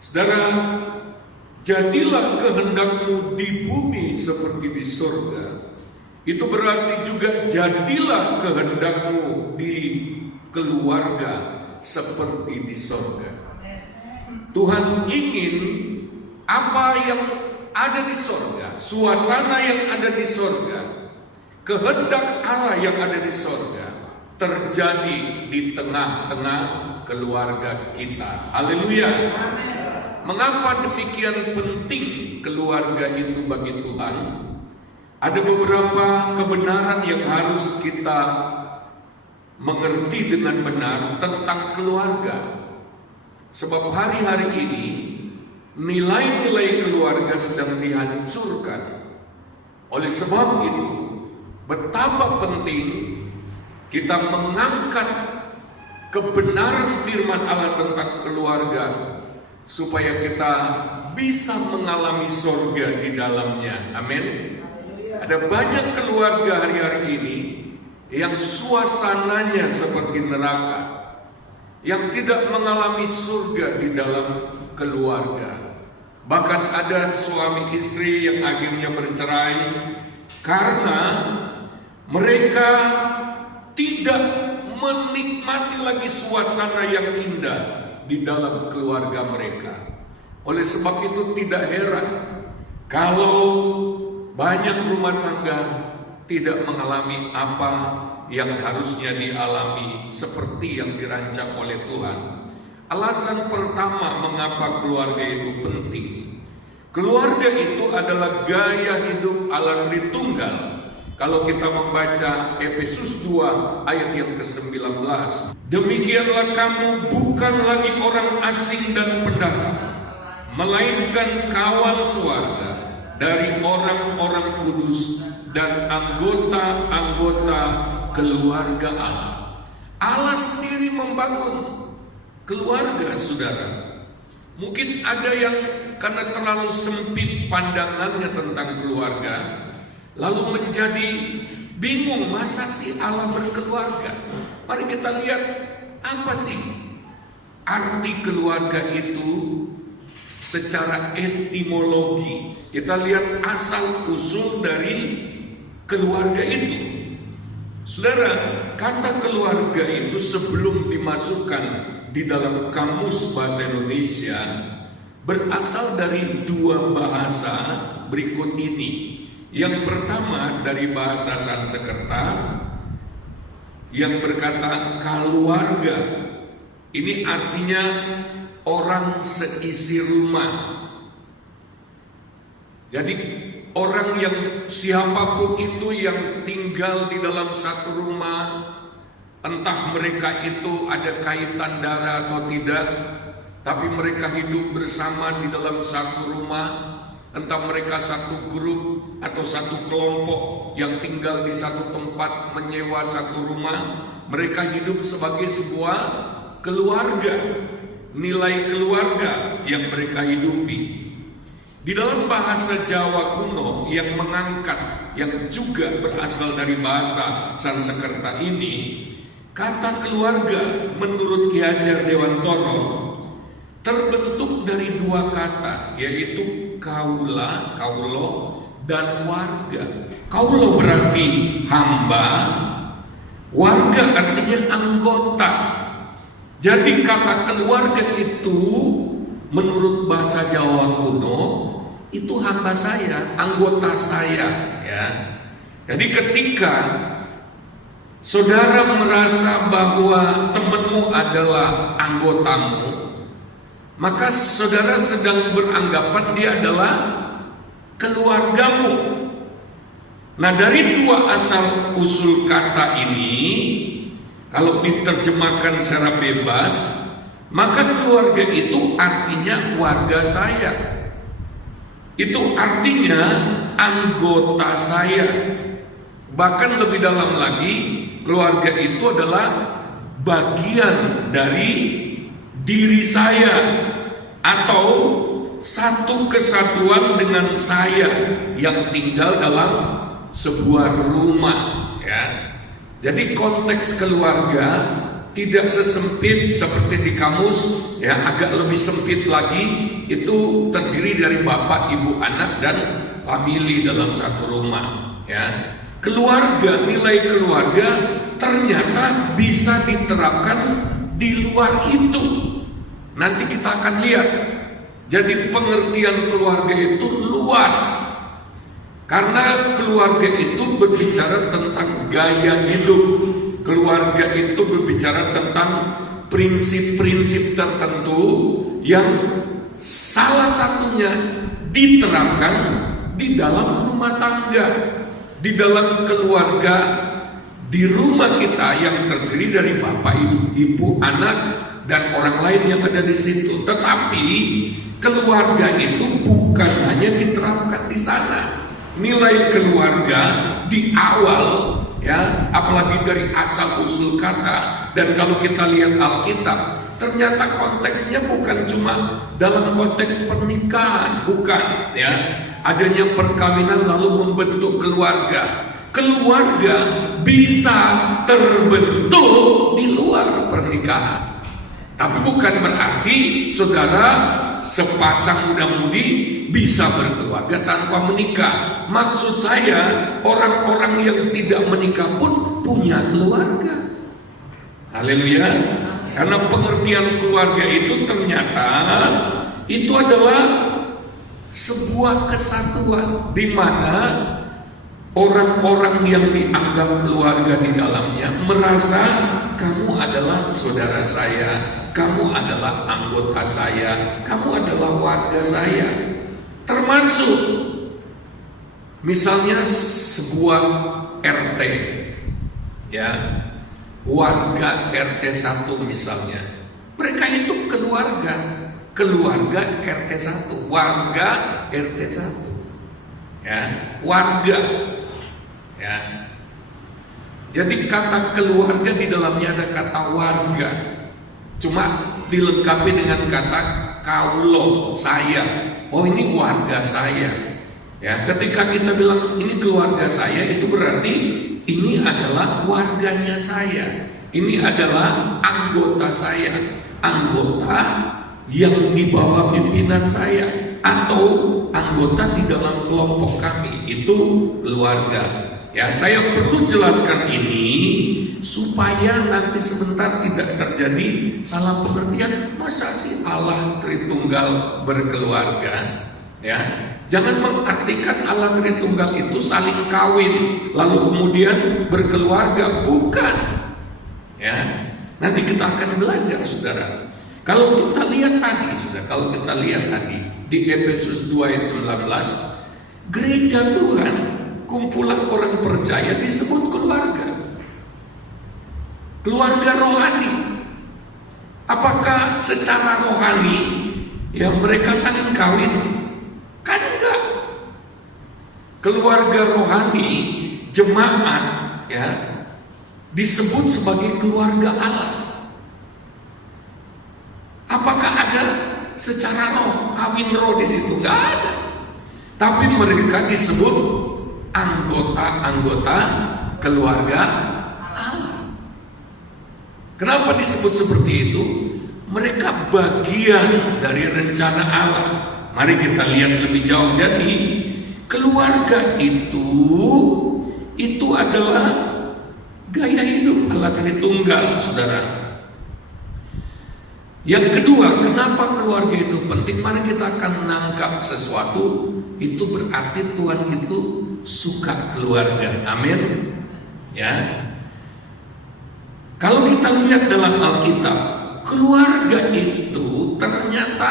Saudara, jadilah kehendakmu di bumi seperti di surga. Itu berarti juga jadilah kehendakmu di keluarga seperti di surga. Tuhan ingin apa yang ada di surga, suasana yang ada di surga, kehendak Allah yang ada di surga terjadi di tengah-tengah keluarga kita. Haleluya. Mengapa demikian penting keluarga itu bagi Tuhan? Ada beberapa kebenaran yang harus kita mengerti dengan benar tentang keluarga. Sebab hari-hari ini nilai-nilai keluarga sedang dihancurkan. Oleh sebab itu, betapa penting kita mengangkat kebenaran firman Allah tentang keluarga supaya kita bisa mengalami surga di dalamnya. Amin. Ada banyak keluarga hari-hari ini yang suasananya seperti neraka, yang tidak mengalami surga di dalam keluarga. Bahkan ada suami istri yang akhirnya bercerai karena mereka tidak menikmati lagi suasana yang indah di dalam keluarga mereka. Oleh sebab itu tidak heran kalau banyak rumah tangga tidak mengalami apa yang harusnya dialami seperti yang dirancang oleh Tuhan. Alasan pertama mengapa keluarga itu penting. Keluarga itu adalah gaya hidup Allah Tritunggal. Kalau kita membaca Efesus 2 ayat yang ke-19, demikianlah kamu bukan lagi orang asing dan pendatang, melainkan kawan suarga dari orang-orang kudus dan anggota-anggota keluarga Allah. Allah sendiri membangun keluarga, saudara. Mungkin ada yang karena terlalu sempit pandangannya tentang keluarga, lalu menjadi bingung, masa sih Allah berkeluarga? Mari kita lihat apa sih arti keluarga itu secara etimologi. Kita lihat asal usul dari keluarga itu. Saudara, kata keluarga itu sebelum dimasukkan di dalam kamus bahasa Indonesia berasal dari dua bahasa berikut ini. Yang pertama dari bahasa Sanskerta yang berkata keluarga. Ini artinya orang seisi rumah. Jadi orang yang siapapun itu yang tinggal di dalam satu rumah, entah mereka itu ada kaitan darah atau tidak, tapi mereka hidup bersama di dalam satu rumah, entah mereka satu grup atau satu kelompok yang tinggal di satu tempat menyewa satu rumah, mereka hidup sebagai sebuah keluarga, nilai keluarga yang mereka hidupi. Di dalam bahasa Jawa kuno yang mengangkat, yang juga berasal dari bahasa Sanskerta ini, kata keluarga menurut Ki Hajar Dewantoro terbentuk dari dua kata, yaitu kaula, kaulo, dan warga. Kaulo berarti hamba, warga artinya anggota. Jadi kata keluarga itu menurut bahasa Jawa kuno itu hamba saya, anggota saya, ya. Jadi ketika saudara merasa bahwa temanmu adalah anggotamu, maka saudara sedang beranggapan dia adalah keluargamu. Nah, dari dua asal usul kata ini, kalau diterjemahkan secara bebas, maka keluarga itu artinya warga saya. Itu artinya anggota saya. Bahkan lebih dalam lagi, keluarga itu adalah bagian dari diri saya atau satu kesatuan dengan saya yang tinggal dalam sebuah rumah, ya. Jadi konteks keluarga tidak sesempit seperti di kamus, ya, agak lebih sempit lagi. Itu terdiri dari bapak, ibu, anak, dan famili dalam satu rumah, ya. Keluarga, nilai keluarga ternyata bisa diterapkan di luar itu. Nanti kita akan lihat. Jadi pengertian keluarga itu luas, karena keluarga itu berbicara tentang gaya hidup. Keluarga itu berbicara tentang prinsip-prinsip tertentu yang salah satunya diterapkan di dalam rumah tangga, di dalam keluarga, di rumah kita yang terdiri dari bapak, ibu, anak, dan orang lain yang ada di situ. Tetapi keluarga itu bukan hanya diterapkan di sana. Nilai keluarga di awal, ya, apalagi dari asal usul kata, dan kalau kita lihat Alkitab, ternyata konteksnya bukan cuma dalam konteks pernikahan, bukan, ya. Adanya perkawinan lalu membentuk keluarga. Keluarga bisa terbentuk di luar pernikahan. Tapi bukan berarti saudara sepasang muda-mudi bisa berkeluarga tanpa menikah. Maksud saya, orang-orang yang tidak menikah pun punya keluarga. Haleluya. Karena pengertian keluarga itu ternyata itu adalah sebuah kesatuan di mana orang-orang yang dianggap keluarga di dalamnya merasa kamu adalah saudara saya, kamu adalah anggota saya, kamu adalah warga saya. Termasuk misalnya sebuah RT, ya, warga RT 1 misalnya, mereka itu keluarga RT 1, warga RT 1, ya, warga, ya. Jadi kata keluarga di dalamnya ada kata warga, cuma dilengkapi dengan kata kaulo, saya. Oh, ini warga saya. Ya, ketika kita bilang ini keluarga saya, itu berarti ini adalah warganya saya. Ini adalah anggota saya, anggota yang di bawah pimpinan saya, atau anggota di dalam kelompok kami. Itu keluarga. Ya, saya perlu jelaskan ini supaya nanti sebentar tidak terjadi salah pengertian. Masa sih Allah Tritunggal berkeluarga? Ya, jangan mengartikan Allah Tritunggal itu saling kawin lalu kemudian berkeluarga, bukan. Ya, nanti kita akan belajar, saudara. Kalau kita lihat tadi, di Efesus 2 ayat 19, gereja Tuhan, kumpulan orang percaya disebut keluarga. Keluarga rohani. Apakah secara rohani ya mereka saling kawin? Kan enggak. Keluarga rohani jemaat, ya, disebut sebagai keluarga Allah. Apakah ada secara roh, kawin roh di situ? Enggak ada. Tapi mereka disebut anggota-anggota keluarga Allah. Kenapa disebut seperti itu? Mereka bagian dari rencana Allah. Mari kita lihat lebih jauh. Jadi keluarga itu adalah gaya hidup Allah Tritunggal, saudara. Yang kedua, kenapa keluarga itu penting? Mari kita akan menangkap sesuatu. Itu berarti Tuhan itu suka keluarga. Amin. Ya. Kalau kita lihat dalam Alkitab, keluarga itu ternyata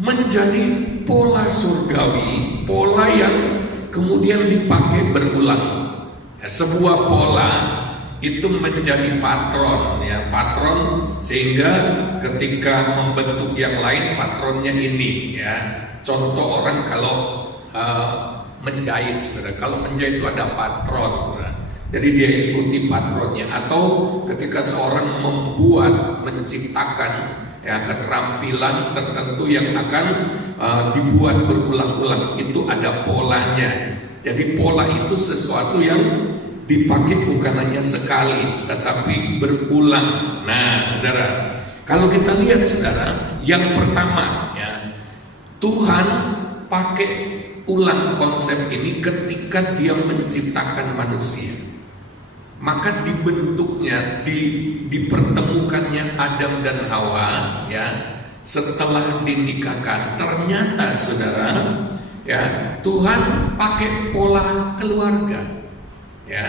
menjadi pola surgawi, pola yang kemudian dipakai berulang. Ya, sebuah pola itu menjadi patron, ya, patron, sehingga ketika membentuk yang lain patronnya ini, ya. Contoh orang kalau menjahit, saudara. Kalau menjahit itu ada patron, saudara. Jadi dia ikuti patronnya. Atau ketika seorang membuat, menciptakan, ya, keterampilan tertentu yang akan dibuat berulang-ulang, itu ada polanya. Jadi pola itu sesuatu yang dipakai bukan hanya sekali, tetapi berulang. Nah, saudara, kalau kita lihat, saudara, yang pertama, ya, Tuhan pakai ulang konsep ini ketika Dia menciptakan manusia. Maka dibentuknya, dipertemukannya Adam dan Hawa, ya, setelah dinikahkan. Ternyata, saudara, ya, Tuhan pakai pola keluarga, ya.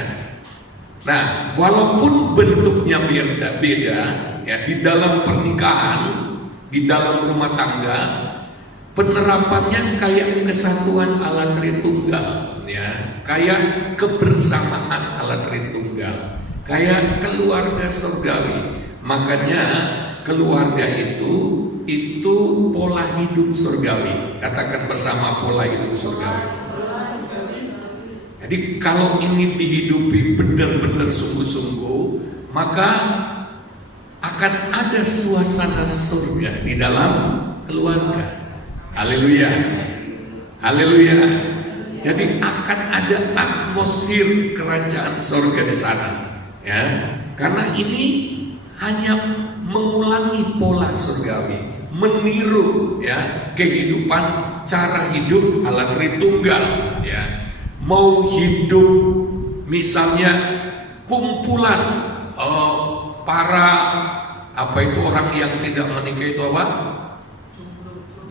Nah, walaupun bentuknya beda, ya, di dalam pernikahan, di dalam rumah tangga, penerapannya kayak kesatuan Allah Tritunggal, ya, kayak kebersamaan Allah Tritunggal, kayak keluarga surgawi. Makanya keluarga itu pola hidup surgawi. Katakan bersama, pola hidup surgawi. Jadi kalau ini dihidupi benar-benar sungguh-sungguh, maka akan ada suasana surga di dalam keluarga. Haleluya, haleluya. Jadi akan ada atmosfer kerajaan surga di sana, ya. Karena ini hanya mengulangi pola surgawi, meniru, ya, kehidupan cara hidup Allah Tritunggal, ya. Mau hidup misalnya kumpulan para orang yang tidak menikah itu apa?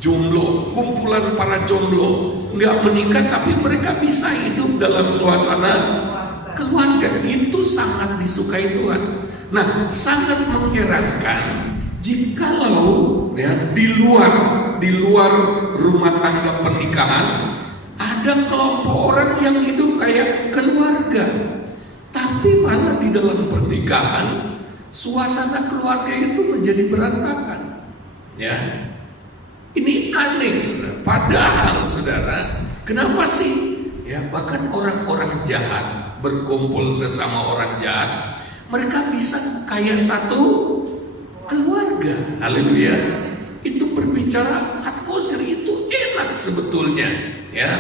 Jomblo, kumpulan para jomblo, nggak menikah tapi mereka bisa hidup dalam suasana keluarga. Itu sangat disukai Tuhan. Nah, sangat mengherankan jikalau, ya, di luar rumah tangga pernikahan ada kelompok orang yang hidup kayak keluarga, tapi malah di dalam pernikahan suasana keluarga itu menjadi berantakan, ya. Ini aneh, saudara. Padahal, saudara, kenapa sih? Ya, bahkan orang-orang jahat berkumpul sesama orang jahat, mereka bisa kayak satu keluarga. Haleluya. Itu berbicara atmosfer itu enak sebetulnya, ya.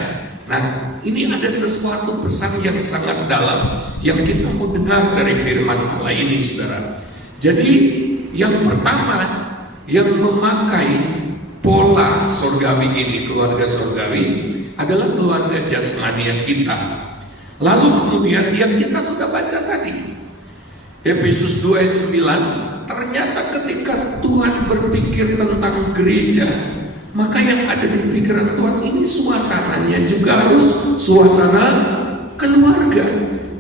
Nah, ini ada sesuatu pesan yang sangat dalam yang kita mau dengar dari firman Allah ini, saudara. Jadi, yang pertama yang memakai pola surgawi ini, keluarga surgawi, adalah keluarga jasmani kita. Lalu kemudian yang kita sudah baca tadi, Efesus 2 ayat 9, ternyata ketika Tuhan berpikir tentang gereja, maka yang ada di pikiran Tuhan ini suasananya juga harus suasana keluarga.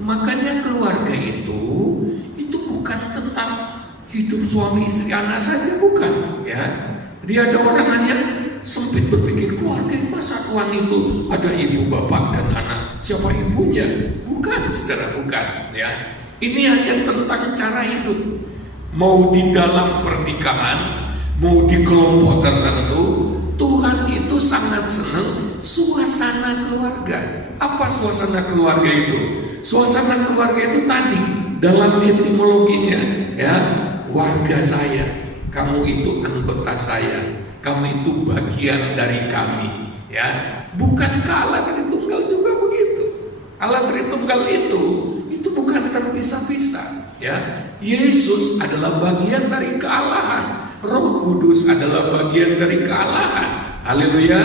Makanya keluarga itu bukan tentang hidup suami istri anak saja, bukan, ya. Dia ada orang hanya sempit berpikir keluarga, masa Tuhan itu ada ibu, bapak, dan anak. Siapa ibunya? Bukan, saudara, bukan, ya. Ini hanya tentang cara hidup. Mau di dalam pernikahan, mau di kelompok tertentu, Tuhan itu sangat senang suasana keluarga. Apa suasana keluarga itu? Suasana keluarga itu tadi dalam etimologinya, ya, warga saya, kamu itu anggota saya, kamu itu bagian dari kami, ya. Bukankah Allah Tritunggal juga begitu? Allah Tritunggal itu bukan terpisah-pisah, ya. Yesus adalah bagian dari kealahan, Roh Kudus adalah bagian dari kealahan. Haleluya.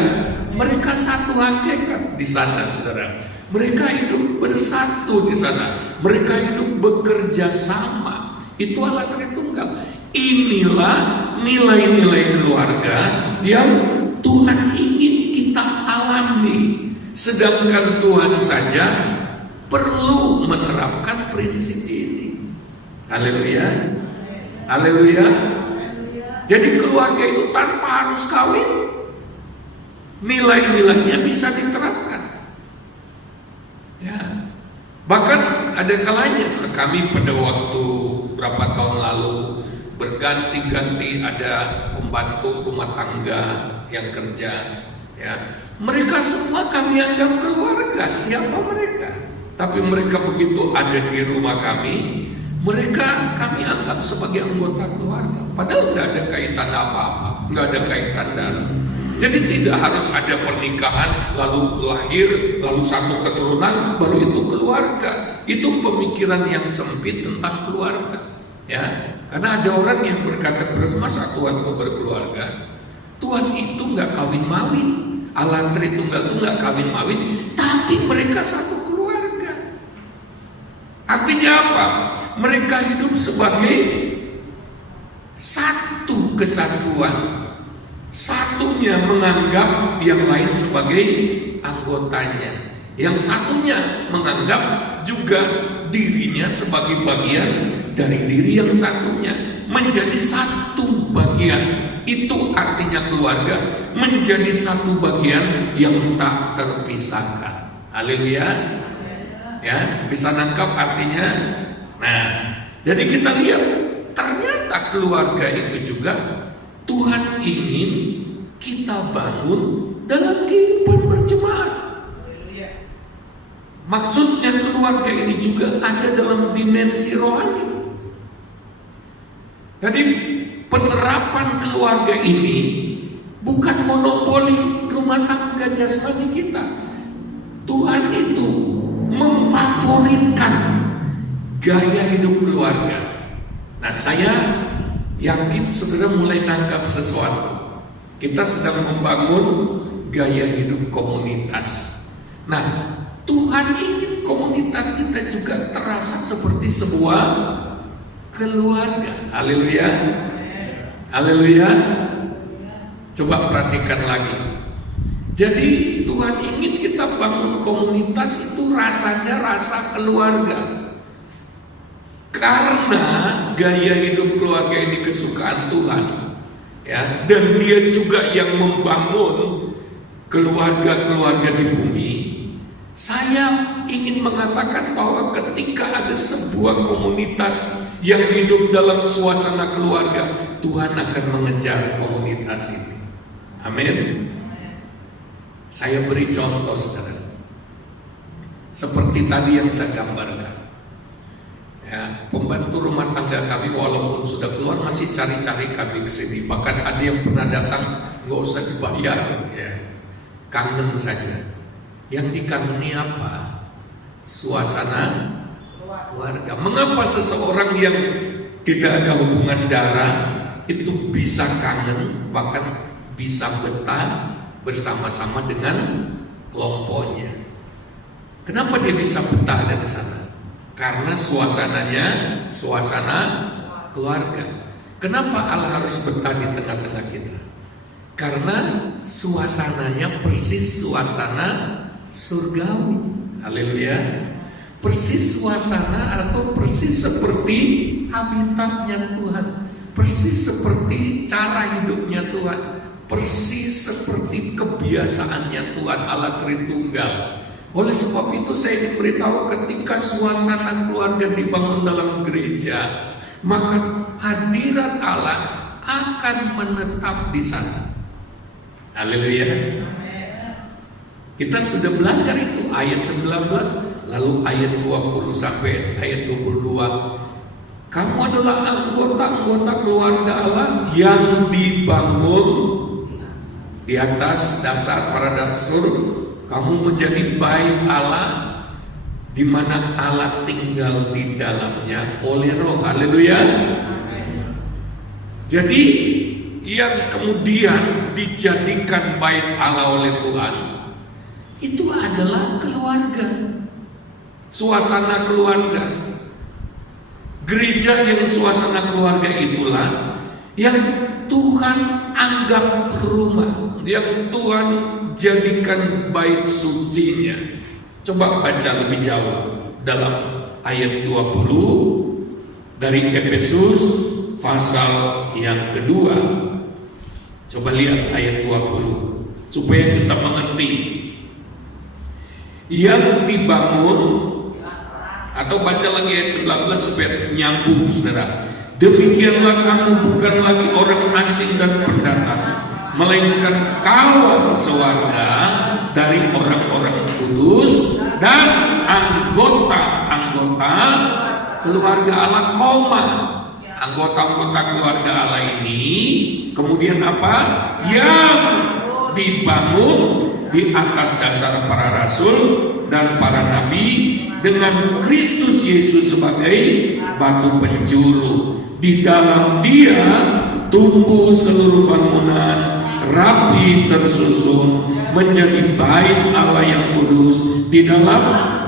Mereka satu hakikat di sana, saudara. Mereka hidup bersatu di sana. Mereka hidup bekerja sama. Itu Allah Tritunggal. Inilah nilai-nilai keluarga yang Tuhan ingin kita alami. Sedangkan Tuhan saja perlu menerapkan prinsip ini. Haleluya. Haleluya. Jadi keluarga itu tanpa harus kawin, nilai-nilainya bisa diterapkan, ya. Bahkan ada kalanya kami pada waktu berapa tahun lalu berganti-ganti ada pembantu rumah tangga yang kerja, ya. Mereka semua kami anggap keluarga. Siapa mereka? Tapi mereka begitu ada di rumah kami, mereka kami anggap sebagai anggota keluarga. Padahal nggak ada kaitan apa-apa, nggak ada kaitan darah. Jadi Jadi tidak harus ada pernikahan, lalu lahir, lalu satu keturunan, baru itu keluarga. Itu pemikiran yang sempit tentang keluarga. Ya, karena ada orang yang berkata keras, masa Tuhan itu berkeluarga? Tuhan itu nggak kawin-mawin, Allah Tritunggal itu nggak kawin-mawin, tapi mereka satu keluarga. Artinya apa? Mereka hidup sebagai satu kesatuan. Satunya menganggap yang lain sebagai anggotanya, yang satunya menganggap juga dirinya sebagai bagian dari diri yang satunya, menjadi satu bagian. Itu artinya keluarga, menjadi satu bagian yang tak terpisahkan. Haleluya. Ya, bisa nangkap artinya. Nah, jadi kita lihat ternyata keluarga itu juga Tuhan ingin kita bangun dalam kehidupan berjemaat. Maksudnya keluarga ini juga ada dalam dimensi rohani. Jadi penerapan keluarga ini bukan monopoli rumah tangga jasmani kita. Tuhan itu memfavoritkan gaya hidup keluarga. Nah, saya yakin saudara mulai tangkap sesuatu. Kita sedang membangun gaya hidup komunitas. Nah, Tuhan ingin komunitas kita juga terasa seperti sebuah keluarga. Haleluya. Haleluya. Coba perhatikan lagi. Jadi Tuhan ingin kita bangun komunitas itu rasanya rasa keluarga. Karena gaya hidup keluarga ini kesukaan Tuhan, ya, dan Dia juga yang membangun keluarga-keluarga di bumi. Saya ingin mengatakan bahwa ketika ada sebuah komunitas yang hidup dalam suasana keluarga, Tuhan akan mengejar komunitas itu. Amin. Saya beri contoh, saudara. Seperti tadi yang saya gambarkan. Ya, pembantu rumah tangga kami walaupun sudah keluar masih cari-cari kami ke sini. Bahkan ada yang pernah datang nggak usah dibayar, ya. Kangen saja. Yang dikangeni apa? Suasana keluarga. Mengapa seseorang yang tidak ada hubungan darah itu bisa kangen, bahkan bisa betah bersama-sama dengan kelompoknya? Kenapa dia bisa betah ada di sana? Karena suasananya suasana keluarga. Kenapa Allah harus betah di tengah-tengah kita? Karena suasananya persis suasana surgawi. Haleluya. Persis suasana atau persis seperti habitatnya Tuhan. Persis seperti cara hidupnya Tuhan. Persis seperti kebiasaannya Tuhan Allah Tritunggal. Oleh sebab itu saya diberitahu ketika suasana keluarga dibangun dalam gereja, maka hadirat Allah akan menetap di sana. Haleluya. Kita sudah belajar itu ayat 19, lalu ayat 20 sampai ayat 22. Kamu adalah anggota-anggota keluarga Allah yang dibangun di atas dasar para dasar. Kamu menjadi bait Allah di mana Allah tinggal di dalamnya oleh Roh. Haleluya. Jadi yang kemudian dijadikan bait Allah oleh Tuhan itu adalah keluarga. Suasana keluarga. Gereja yang suasana keluarga itulah yang Tuhan anggap rumah, yang Tuhan jadikan bait sucinya. Coba baca lebih jauh dalam ayat 20 dari Efesus pasal yang kedua. Coba lihat ayat 20 supaya kita mengerti. Yang dibangun, atau baca lagi ayat 19 supaya nyambung, saudara. Demikianlah kamu bukan lagi orang asing dan pendatang, melainkan kawan sewarga dari orang-orang kudus dan anggota-anggota keluarga Allah, anggota-anggota keluarga Allah ini kemudian apa? Yang dibangun di atas dasar para rasul dan para nabi dengan Kristus Yesus sebagai batu penjuru. Di dalam Dia tumbuh seluruh bangunan rapi tersusun menjadi bait Allah yang kudus di dalam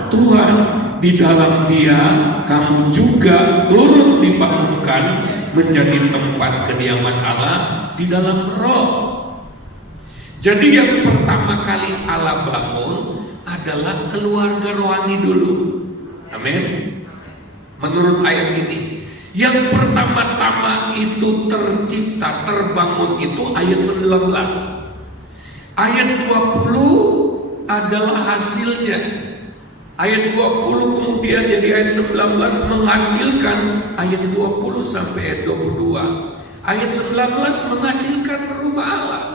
Tuhan. Di dalam Dia kamu juga turut dibangunkan menjadi tempat kediaman Allah di dalam Roh. Jadi yang pertama kali Allah bangun adalah keluarga rohani dulu. Amin. Menurut ayat ini, yang pertama-tama itu tercipta, terbangun itu ayat 19. Ayat 20 adalah hasilnya. Ayat 20 kemudian jadi ayat 19 menghasilkan ayat 20 sampai ayat 22. Ayat 19 menghasilkan rumah Allah.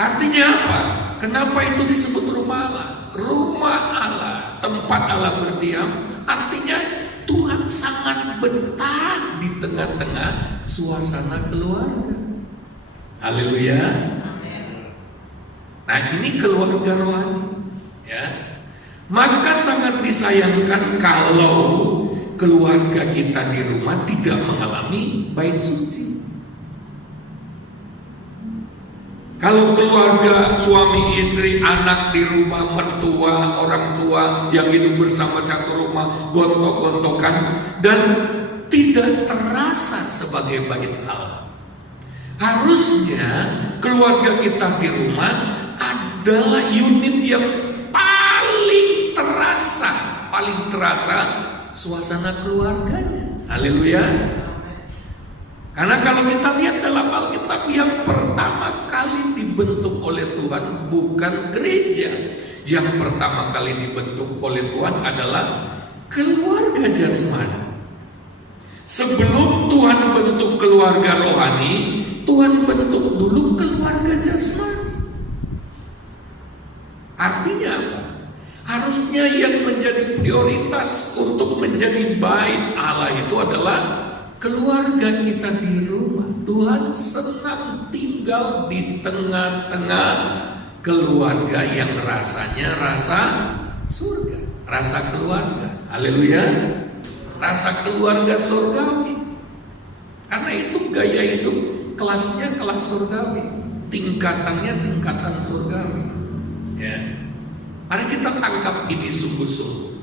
Artinya apa? Kenapa itu disebut rumah Allah? Rumah Allah, tempat Allah berdiam, artinya Tuhan sangat betah di tengah-tengah suasana keluarga. Haleluya. Nah, ini keluarga rohani, ya. Maka sangat disayangkan kalau keluarga kita di rumah tidak mengalami bait suci. Kalau keluarga suami istri, anak di rumah, mertua, orang tua yang hidup bersama satu rumah, gontok-gontokan dan tidak terasa sebagai bait Allah. Harusnya keluarga kita di rumah adalah unit yang paling terasa suasana keluarganya. Haleluya. Karena kalau kita lihat dalam Alkitab, yang pertama kali dibentuk oleh Tuhan bukan gereja. Yang pertama kali dibentuk oleh Tuhan adalah keluarga jasmani. Sebelum Tuhan bentuk keluarga rohani, Tuhan bentuk dulu keluarga jasmani. Artinya apa? Harusnya yang menjadi prioritas untuk menjadi bait Allah itu adalah keluarga kita di rumah. Tuhan senang tinggal di tengah-tengah keluarga yang rasanya rasa surga, rasa keluarga. Haleluya. Rasa keluarga surgawi. Karena itu gaya hidup kelasnya kelas surgawi, tingkatannya tingkatan surgawi. Ya. Mari kita tangkap ini sungguh-sungguh.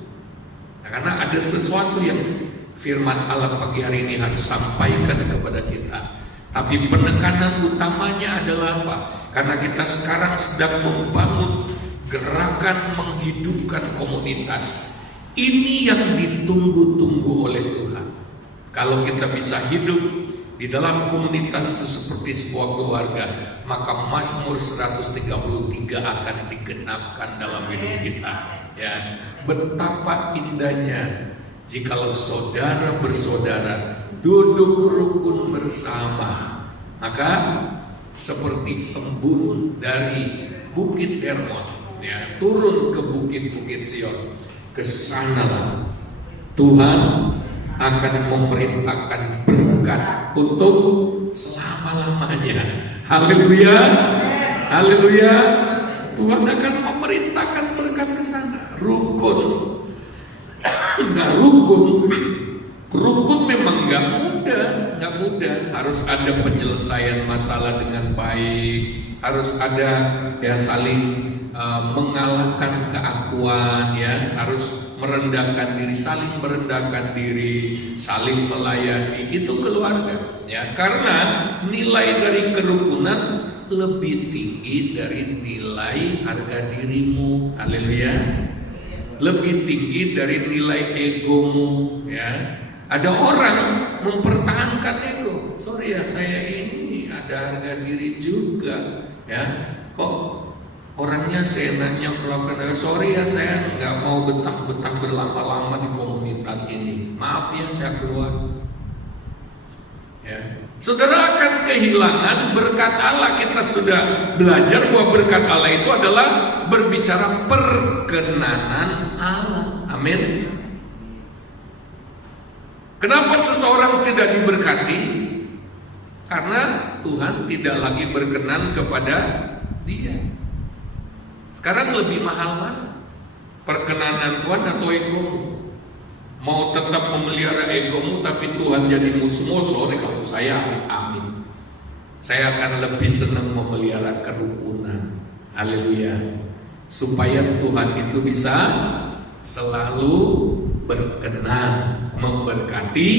Nah, karena ada sesuatu yang firman Allah pagi hari ini harus sampaikan kepada kita. Tapi penekanan utamanya adalah apa? Karena kita sekarang sedang membangun gerakan menghidupkan komunitas. Ini yang ditunggu-tunggu oleh Tuhan. Kalau kita bisa hidup di dalam komunitas itu seperti sebuah keluarga, maka Mazmur 133 akan digenapkan dalam hidup kita. Ya, betapa indahnya jikalau saudara bersaudara duduk rukun bersama, maka seperti embun dari Bukit Hermon, ya, turun ke bukit-bukit Sion, ke sanalah Tuhan akan memerintahkan berkat untuk selama-lamanya. Haleluya. Haleluya. Tuhan akan memerintahkan berkat ke sana. Rukun. Nah, rukun memang nggak mudah. Harus ada penyelesaian masalah dengan baik. Harus ada ya saling mengalahkan keakuan, ya, harus merendahkan diri, saling merendahkan diri, saling melayani. Itu keluarga, ya, karena nilai dari kerukunan lebih tinggi dari nilai harga dirimu. Haleluya. Lebih tinggi dari nilai egomu, ya. Ada orang mempertahankan ego. Sorry ya, saya ini ada harga diri juga, ya. Kok orangnya seenaknya melakukan, sorry ya, saya nggak mau betah-betah berlama-lama di komunitas ini. Maaf ya, saya keluar. Ya. Saudara akan kehilangan berkat Allah. Kita sudah belajar bahwa berkat Allah itu adalah berbicara perkenanan Allah. Amin. Kenapa seseorang tidak diberkati? Karena Tuhan tidak lagi berkenan kepada dia. Sekarang lebih mahal mana? Perkenanan Tuhan atau egomu? Mau tetap memelihara egomu tapi Tuhan jadi musuhmu? Sorry kalau saya amin. Saya akan lebih senang memelihara kerukunan. Haleluya. Supaya Tuhan itu bisa selalu berkenan memberkati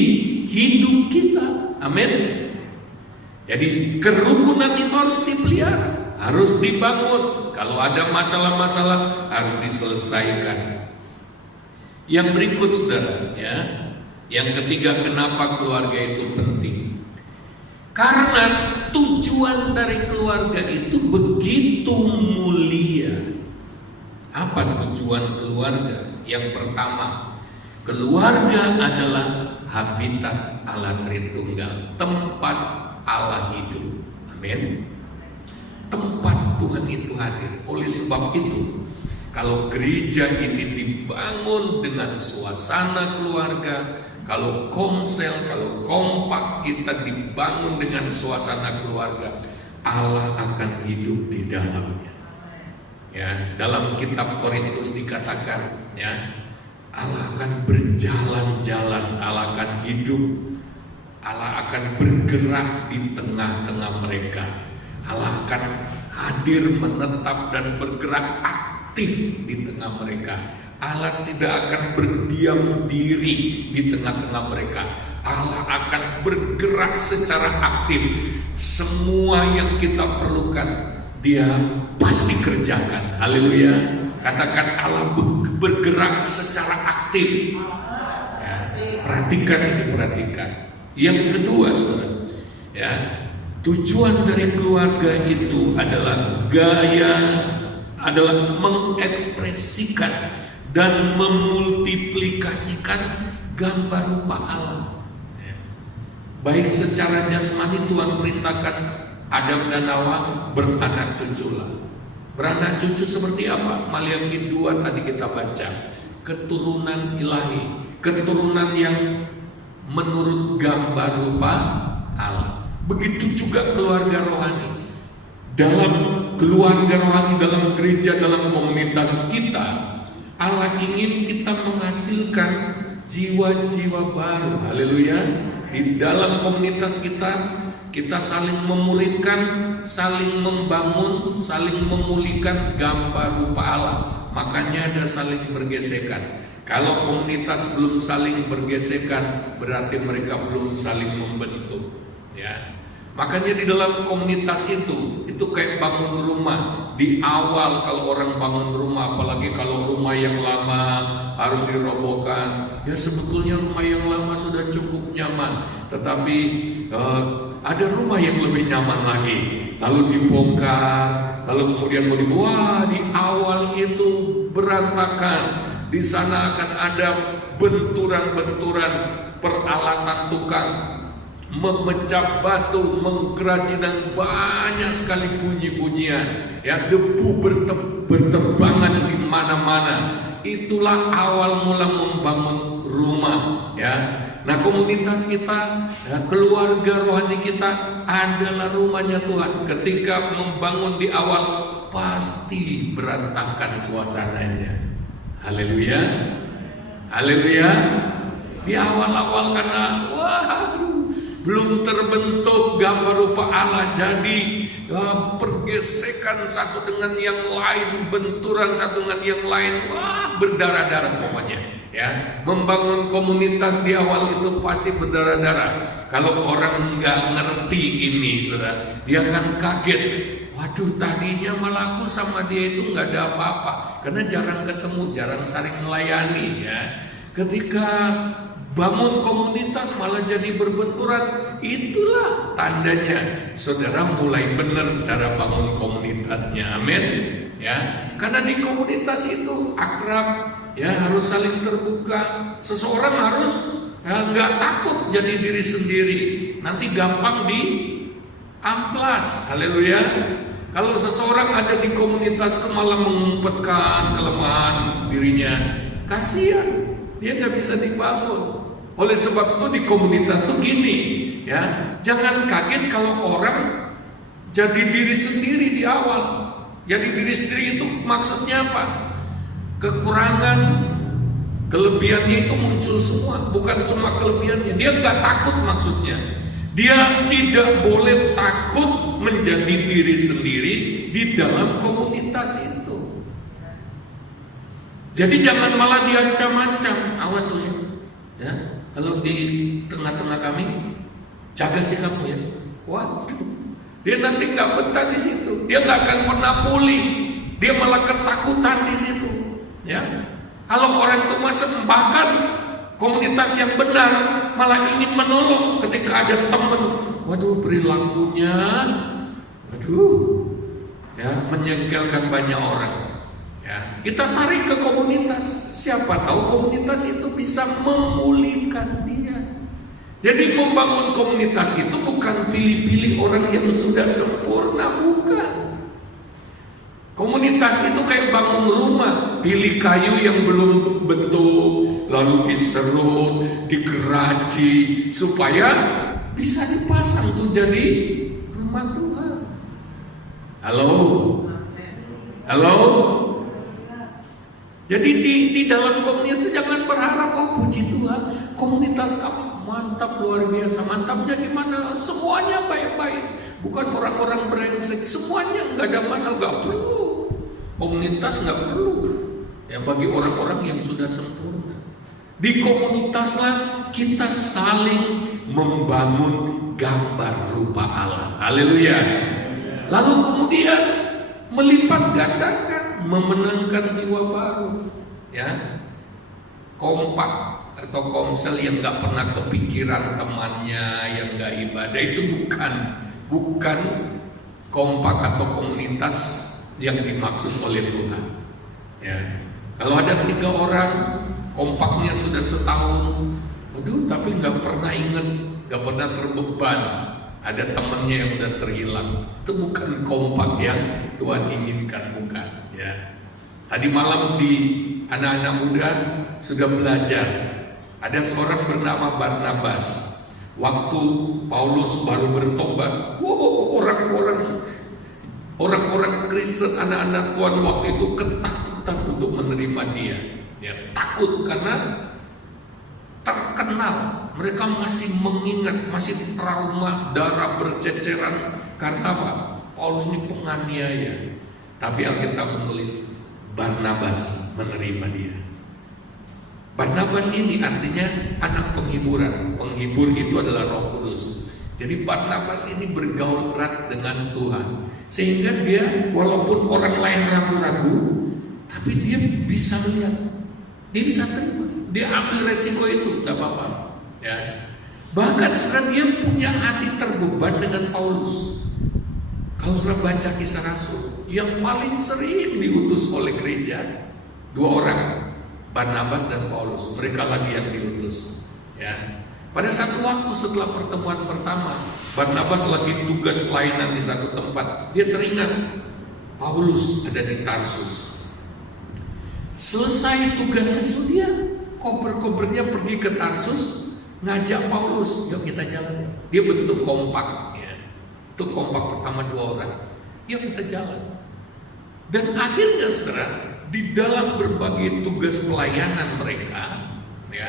hidup kita. Amin. Jadi kerukunan itu harus dipelihara, harus dibangun. Kalau ada masalah-masalah harus diselesaikan. Yang berikut saudara, ya. Yang ketiga, kenapa keluarga itu penting? Karena tujuan dari keluarga itu begitu mulia. Apa tujuan keluarga? Yang pertama, keluarga adalah habitat Allah Tritunggal, tempat Allah hidup. Amin. Tempat Tuhan itu hadir. Oleh sebab itu, kalau gereja ini dibangun dengan suasana keluarga, kalau komsel, kalau kompak kita dibangun dengan suasana keluarga, Allah akan hidup di dalamnya. Ya, dalam kitab Korintus dikatakan, ya, Allah akan berjalan-jalan, Allah akan hidup, Allah akan bergerak di tengah-tengah mereka. Allah akan hadir, menetap dan bergerak aktif di tengah mereka. Allah tidak akan berdiam diri di tengah-tengah mereka. Allah akan bergerak secara aktif. Semua yang kita perlukan Dia pasti kerjakan. Haleluya. Katakan Allah bergerak secara aktif. Ya, perhatikan ini, perhatikan. Yang kedua, saudara, ya, tujuan dari keluarga itu adalah mengekspresikan dan memultiplikasikan gambar rupa Allah. Baik secara jasmani Tuhan perintahkan Adam dan Hawa beranak cuculah. Beranak cucu seperti apa? Maliaki 2 tadi kita baca. Keturunan ilahi, keturunan yang menurut gambar rupa Allah. Begitu juga keluarga rohani. Dalam keluarga rohani, dalam gereja, dalam komunitas kita, Allah ingin kita menghasilkan jiwa-jiwa baru. Haleluya. Di dalam komunitas kita saling memuridkan, saling membangun, saling memulihkan gambar rupa Allah. Makanya ada saling bergesekan. Kalau komunitas belum saling bergesekan, berarti mereka belum saling membentuk. Ya. Makanya di dalam komunitas itu kayak bangun rumah. Di awal kalau orang bangun rumah, apalagi kalau rumah yang lama harus dirobohkan, ya sebetulnya rumah yang lama sudah cukup nyaman, tetapi ada rumah yang lebih nyaman lagi, lalu dibongkar, lalu kemudian mau dibuat. Di awal itu berantakan, di sana akan ada benturan-benturan peralatan tukang, memecah batu, menggerajin, dan banyak sekali bunyi-bunyian, ya, debu berterbangan di mana-mana. Itulah awal mula membangun rumah, ya. Nah, komunitas kita, ya, keluarga rohani kita adalah rumahnya Tuhan. Ketika membangun di awal, pasti berantakan suasananya. Haleluya, haleluya. Di awal-awal karena belum terbentuk gambar rupa Allah, jadi pergesekan satu dengan yang lain, benturan satu dengan yang lain, berdarah-darah pokoknya. Ya, membangun komunitas di awal itu pasti berdarah-darah. Kalau orang nggak ngerti ini, saudara, dia akan kaget. Waduh, tadinya malah aku sama dia itu nggak ada apa-apa, karena jarang ketemu, jarang saling melayani. Ya, ketika bangun komunitas malah jadi berbenturan, itulah tandanya saudara mulai benar cara bangun komunitasnya. Amin. Ya, karena di komunitas itu akrab, ya, harus saling terbuka. Seseorang harus nggak takut jadi diri sendiri, nanti gampang di amplas. Haleluya. Kalau seseorang ada di komunitas itu malah mengumpetkan kelemahan dirinya, kasihan, dia nggak bisa dibangun. Oleh sebab itu di komunitas itu gini, ya, jangan kaget kalau orang jadi diri sendiri di awal. Jadi diri sendiri itu maksudnya apa? Kekurangan, kelebihannya itu muncul semua. Bukan cuma kelebihannya, dia nggak takut maksudnya. Dia tidak boleh takut menjadi diri sendiri di dalam komunitas itu. Jadi jangan malah diancam-ancam. Awas lu ya, kalau di tengah-tengah kami, jaga sikapmu ya. Waduh, dia nanti nggak betah di situ. Dia nggak akan pernah pulih. Dia malah ketakutan di situ. Ya, kalau orang itu masuk bahkan komunitas yang benar malah ingin menolong ketika ada teman, waduh perilakunya, waduh, ya menjengkelkan banyak orang. Ya, kita tarik ke komunitas. Siapa tahu komunitas itu bisa memulihkan dia. Jadi membangun komunitas itu bukan pilih-pilih orang yang sudah sempurna, bukan. Komunitas itu kayak bangun rumah, pilih kayu yang belum bentuk, lalu diserut, digeraji, supaya bisa dipasang tuh jadi rumah Tuhan. Halo? Halo? Jadi di dalam komunitas jangan berharap, oh puji Tuhan, komunitas kamu mantap, luar biasa. Mantapnya gimana? Semuanya baik-baik. Bukan orang-orang brengsek, semuanya nggak ada masalah, nggak perlu. Komunitas nggak perlu. Ya bagi orang-orang yang sudah sempurna. Di komunitaslah kita saling membangun gambar rupa Allah. Haleluya. Lalu kemudian melipat gandakan, memenangkan jiwa baru, ya, kompak atau komsel yang nggak pernah kepikiran temannya yang nggak ibadah itu bukan kompak atau komunitas yang dimaksud oleh Tuhan. Ya, kalau ada 3 orang kompaknya sudah setahun, aduh tapi nggak pernah ingat, nggak pernah terbeban. Ada temannya yang udah terhilang. Itu bukan kompak yang Tuhan inginkan, bukan. Ya. Tadi malam di anak-anak muda sudah belajar. Ada seorang bernama Barnabas. Waktu Paulus baru bertobat, orang-orang Kristen, anak-anak Tuhan waktu itu ketakutan untuk menerima dia. Ya, takut karena terkenal. Mereka masih mengingat, masih trauma, darah berceceran karena apa? Paulus ini penganiaya. Tapi Alkitab menulis Barnabas menerima dia. Barnabas ini artinya anak penghiburan. Penghibur itu adalah Roh Kudus. Jadi Barnabas ini bergaul erat dengan Tuhan, sehingga dia walaupun orang lain ragu-ragu, tapi dia bisa melihat, dia bisa terima, dia ambil resiko itu, nggak apa-apa. Ya. Bahkan sudah dia punya hati terbeban dengan Paulus. Kalau sudah baca Kisah Rasul, yang paling sering diutus oleh gereja 2 orang, Barnabas dan Paulus. Mereka lagi yang diutus. Ya. Pada satu waktu setelah pertemuan pertama, Barnabas lagi tugas pelayanan di satu tempat. Dia teringat Paulus ada di Tarsus. Selesai tugasnya itu dia koper-kopernya pergi ke Tarsus, ngajak Paulus, yuk kita jalan. Dia bentuk kompak, ya. Itu kompak pertama 2 orang. Yuk kita jalan. Dan akhirnya saudara, di dalam berbagai tugas pelayanan mereka, ya,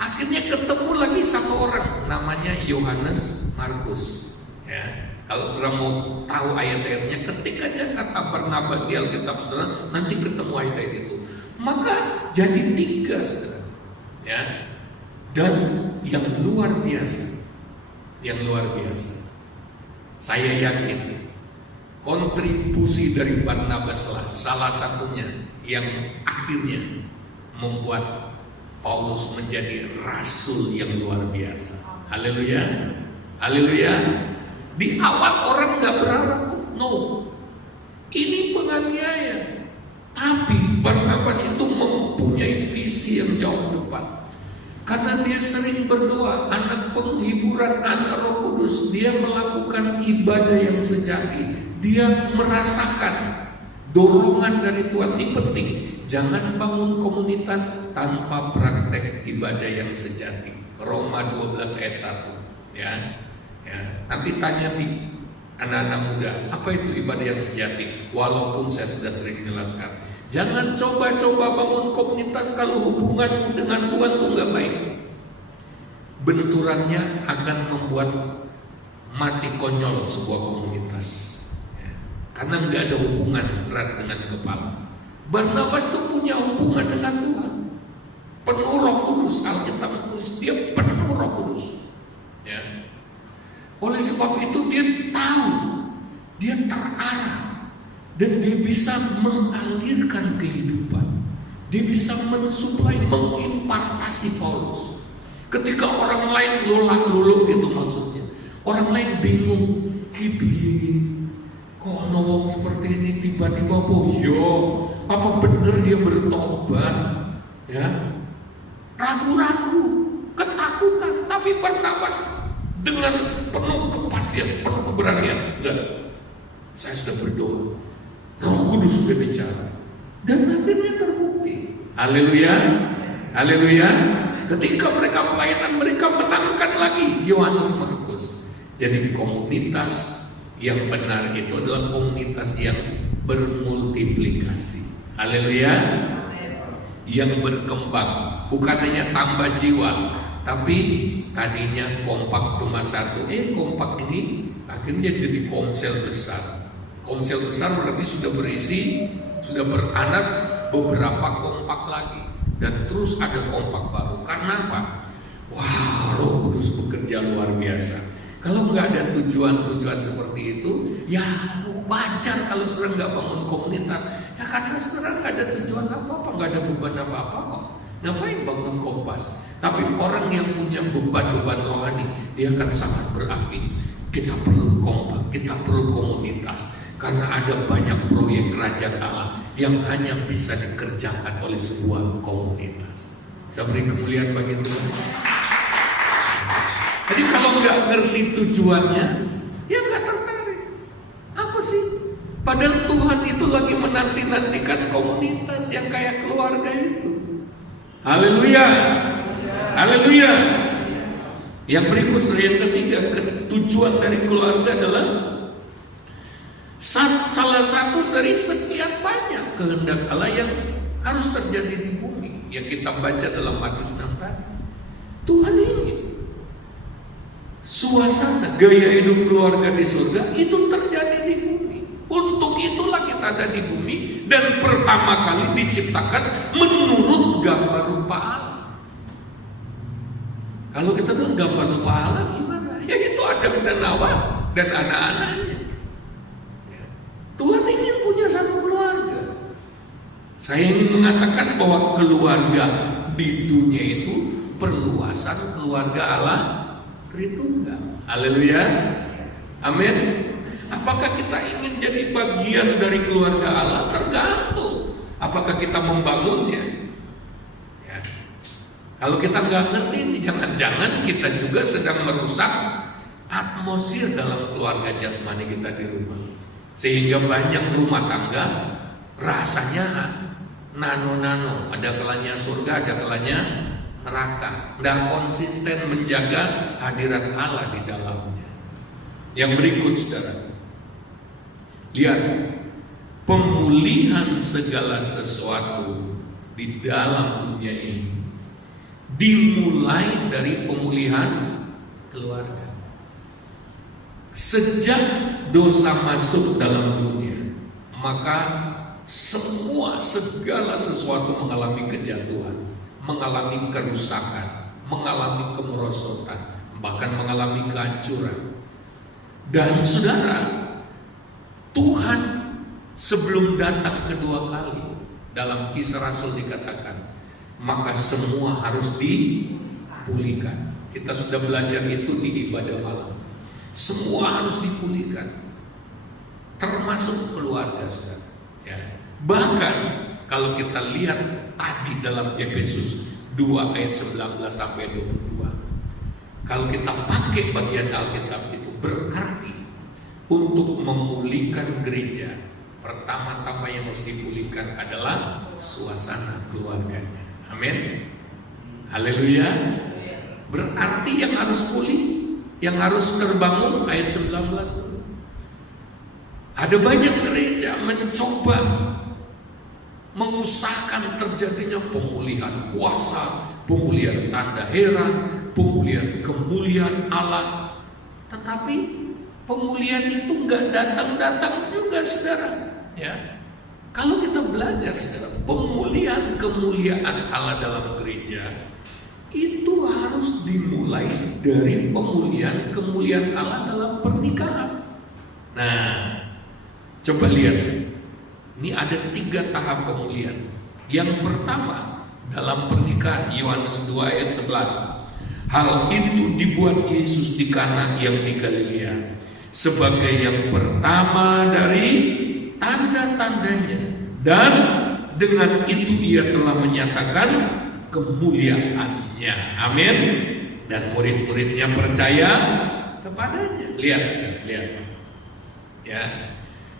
akhirnya ketemu lagi 1 orang, namanya Yohanes Markus. Ya. Kalau saudara mau tahu ayat-ayatnya, ketik aja kata Barnabas di Alkitab saudara, nanti ketemu ayat-ayat itu. Maka jadi 3 saudara. Ya. Dan yang luar biasa, saya yakin kontribusi dari Barnabas lah salah satunya yang akhirnya membuat Paulus menjadi rasul yang luar biasa. Haleluya, haleluya. Di awal orang nggak berharap, no, ini penganiaya. Tapi Barnabas itu mempunyai visi yang jauh depan. Karena dia sering berdoa, anak penghiburan, anak Roh Kudus, dia melakukan ibadah yang sejati. Dia merasakan dorongan dari Tuhan. Ini penting. Jangan bangun komunitas tanpa praktek ibadah yang sejati. Roma 12 ayat 1. Ya, nanti tanya di anak-anak muda, apa itu ibadah yang sejati? Walaupun saya sudah sering jelaskan, jangan coba-coba bangun komunitas kalau hubungan dengan Tuhan tuh nggak baik. Benturannya akan membuat mati konyol sebuah komunitas, karena nggak ada hubungan erat dengan kepala. Barnabas tuh punya hubungan dengan Tuhan, penuh Roh Kudus. Alkitab menulis dia penuh Roh Kudus. Ya. Oleh sebab itu dia tahu, dia terarah, dan dia bisa mengalirkan kehidupan. Dia bisa mensuplai, mengimpartasi Paulus. Ketika orang lain lulak-luluk gitu maksudnya, orang lain bingung, kok nawang seperti ini tiba-tiba boyo, apa benar dia bertobat? Ya, ragu-ragu, ketakutan, tapi Barnabas dengan penuh kepastian, penuh keberanian, enggak, saya sudah berdoa, Roh Kudus sudah bicara, dan akhirnya terbukti. Haleluya, haleluya. Ketika mereka pelayanan, mereka menangkan lagi Yohanes Markus. Jadi komunitas yang benar itu adalah komunitas yang bermultiplikasi. Haleluya. Yang berkembang, bukan hanya tambah jiwa, tapi tadinya kompak cuma satu, kompak ini akhirnya jadi komsel besar. Komsel besar berarti sudah berisi, sudah beranak beberapa kompak lagi, dan terus ada kompak baru. Karena apa? Wah, Roh Kudus bekerja luar biasa. Kalau nggak ada tujuan-tujuan seperti itu, ya wajar kalau saudara nggak bangun komunitas. Ya karena saudara nggak ada tujuan apa-apa, nggak ada beban apa-apa kok. Ngapain bangun Kompas? Tapi orang yang punya beban-beban rohani, dia akan sangat berapi. Kita perlu kompak, kita perlu komunitas, karena ada banyak proyek kerajaan Allah yang hanya bisa dikerjakan oleh sebuah komunitas. Saya beri kemuliaan bagi Tuhan. Jadi kalau nggak ngerti tujuannya, ya nggak tertarik. Apa sih? Padahal Tuhan itu lagi menanti-nantikan komunitas yang kayak keluarga itu. Haleluya, haleluya. Yang berikut yang ketiga, tujuan dari keluarga adalah salah satu dari sekian banyak kehendak Allah yang harus terjadi di bumi. Yang kita baca dalam Matius 6 tadi. Tuhan ingin suasana gaya hidup keluarga di surga itu terjadi di bumi. Untuk itulah kita ada di bumi, dan pertama kali diciptakan menurut gambar rupa Allah. Kalau kita bilang gambar rupa Allah gimana? Ya itu Adam dan Hawa dan anak-anaknya. Tuhan ingin punya satu keluarga. Saya ingin mengatakan bahwa keluarga di dunia itu perluasan keluarga Allah Tritunggal. Haleluya, amin. Apakah kita ingin jadi bagian dari keluarga Allah? Tergantung apakah kita membangunnya. Ya. Kalau kita nggak ngerti ini, jangan-jangan kita juga sedang merusak atmosfer dalam keluarga jasmani kita di rumah, sehingga banyak rumah tangga rasanya nano-nano, ada kalanya surga, ada kalanya neraka, dan konsisten menjaga hadirat Allah di dalamnya. Yang berikut, saudara, lihat pemulihan segala sesuatu di dalam dunia ini dimulai dari pemulihan keluarga. Sejak dosa masuk dalam dunia, maka segala sesuatu mengalami kejatuhan, mengalami kerusakan, mengalami kemerosotan, bahkan mengalami kehancuran. Dan saudara, Tuhan sebelum datang kedua kali, dalam Kisah Rasul dikatakan, maka semua harus dipulihkan. Kita sudah belajar itu di ibadah malam. Semua harus dipulihkan, termasuk keluarga, saudara. Ya. Bahkan kalau kita lihat tadi dalam Efesus 2 ayat 19 sampai 22, kalau kita pakai bagian Alkitab itu, berarti untuk memulihkan gereja, pertama-tama yang harus dipulihkan adalah suasana keluarganya. Amin. Haleluya. Berarti yang harus pulih yang harus terbangun ayat 19 dulu. Ada banyak gereja mencoba mengusahakan terjadinya pemulihan kuasa, pemulihan tanda heran, pemulihan kemuliaan Allah. Tetapi pemulihan itu nggak datang-datang juga, saudara. Ya, kalau kita belajar, saudara, pemulihan kemuliaan Allah dalam gereja itu harus dimulai dari pemulihan kemuliaan Allah dalam pernikahan. Nah, coba lihat. Ini ada 3 tahap pemulihan. Yang pertama, dalam pernikahan, Yohanes 2 ayat 11. Hal itu dibuat Yesus di Kana yang di Galilea sebagai yang pertama dari tanda-tandanya, dan dengan itu ia telah menyatakan kemuliaannya. Amin. Dan murid-muridnya percaya kepadanya. Lihat, lihat. Ya.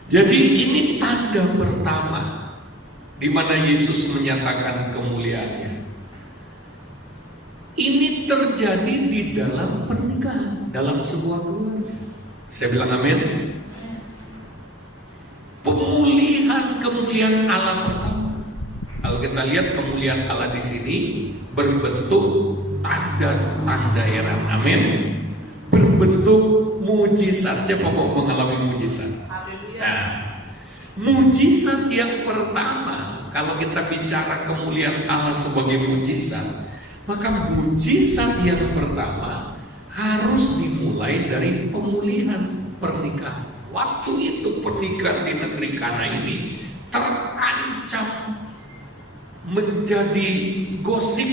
Jadi ini tanda pertama di mana Yesus menyatakan kemuliaannya. Ini terjadi di dalam pernikahan, dalam sebuah keluarga. Saya bilang amin. Pemulihan kemuliaan Allah pertama. Kalau kita lihat kemuliaan Allah di sini berbentuk tanda-tanda heran. Amin. Berbentuk mujizat. Siapa mau mengalami mujizat? Nah, mujizat yang pertama, kalau kita bicara kemuliaan Allah sebagai mujizat, maka mujizat yang pertama harus dimulai dari pemulihan pernikahan. Waktu itu pernikahan di negeri Kana ini terancam menjadi gosip,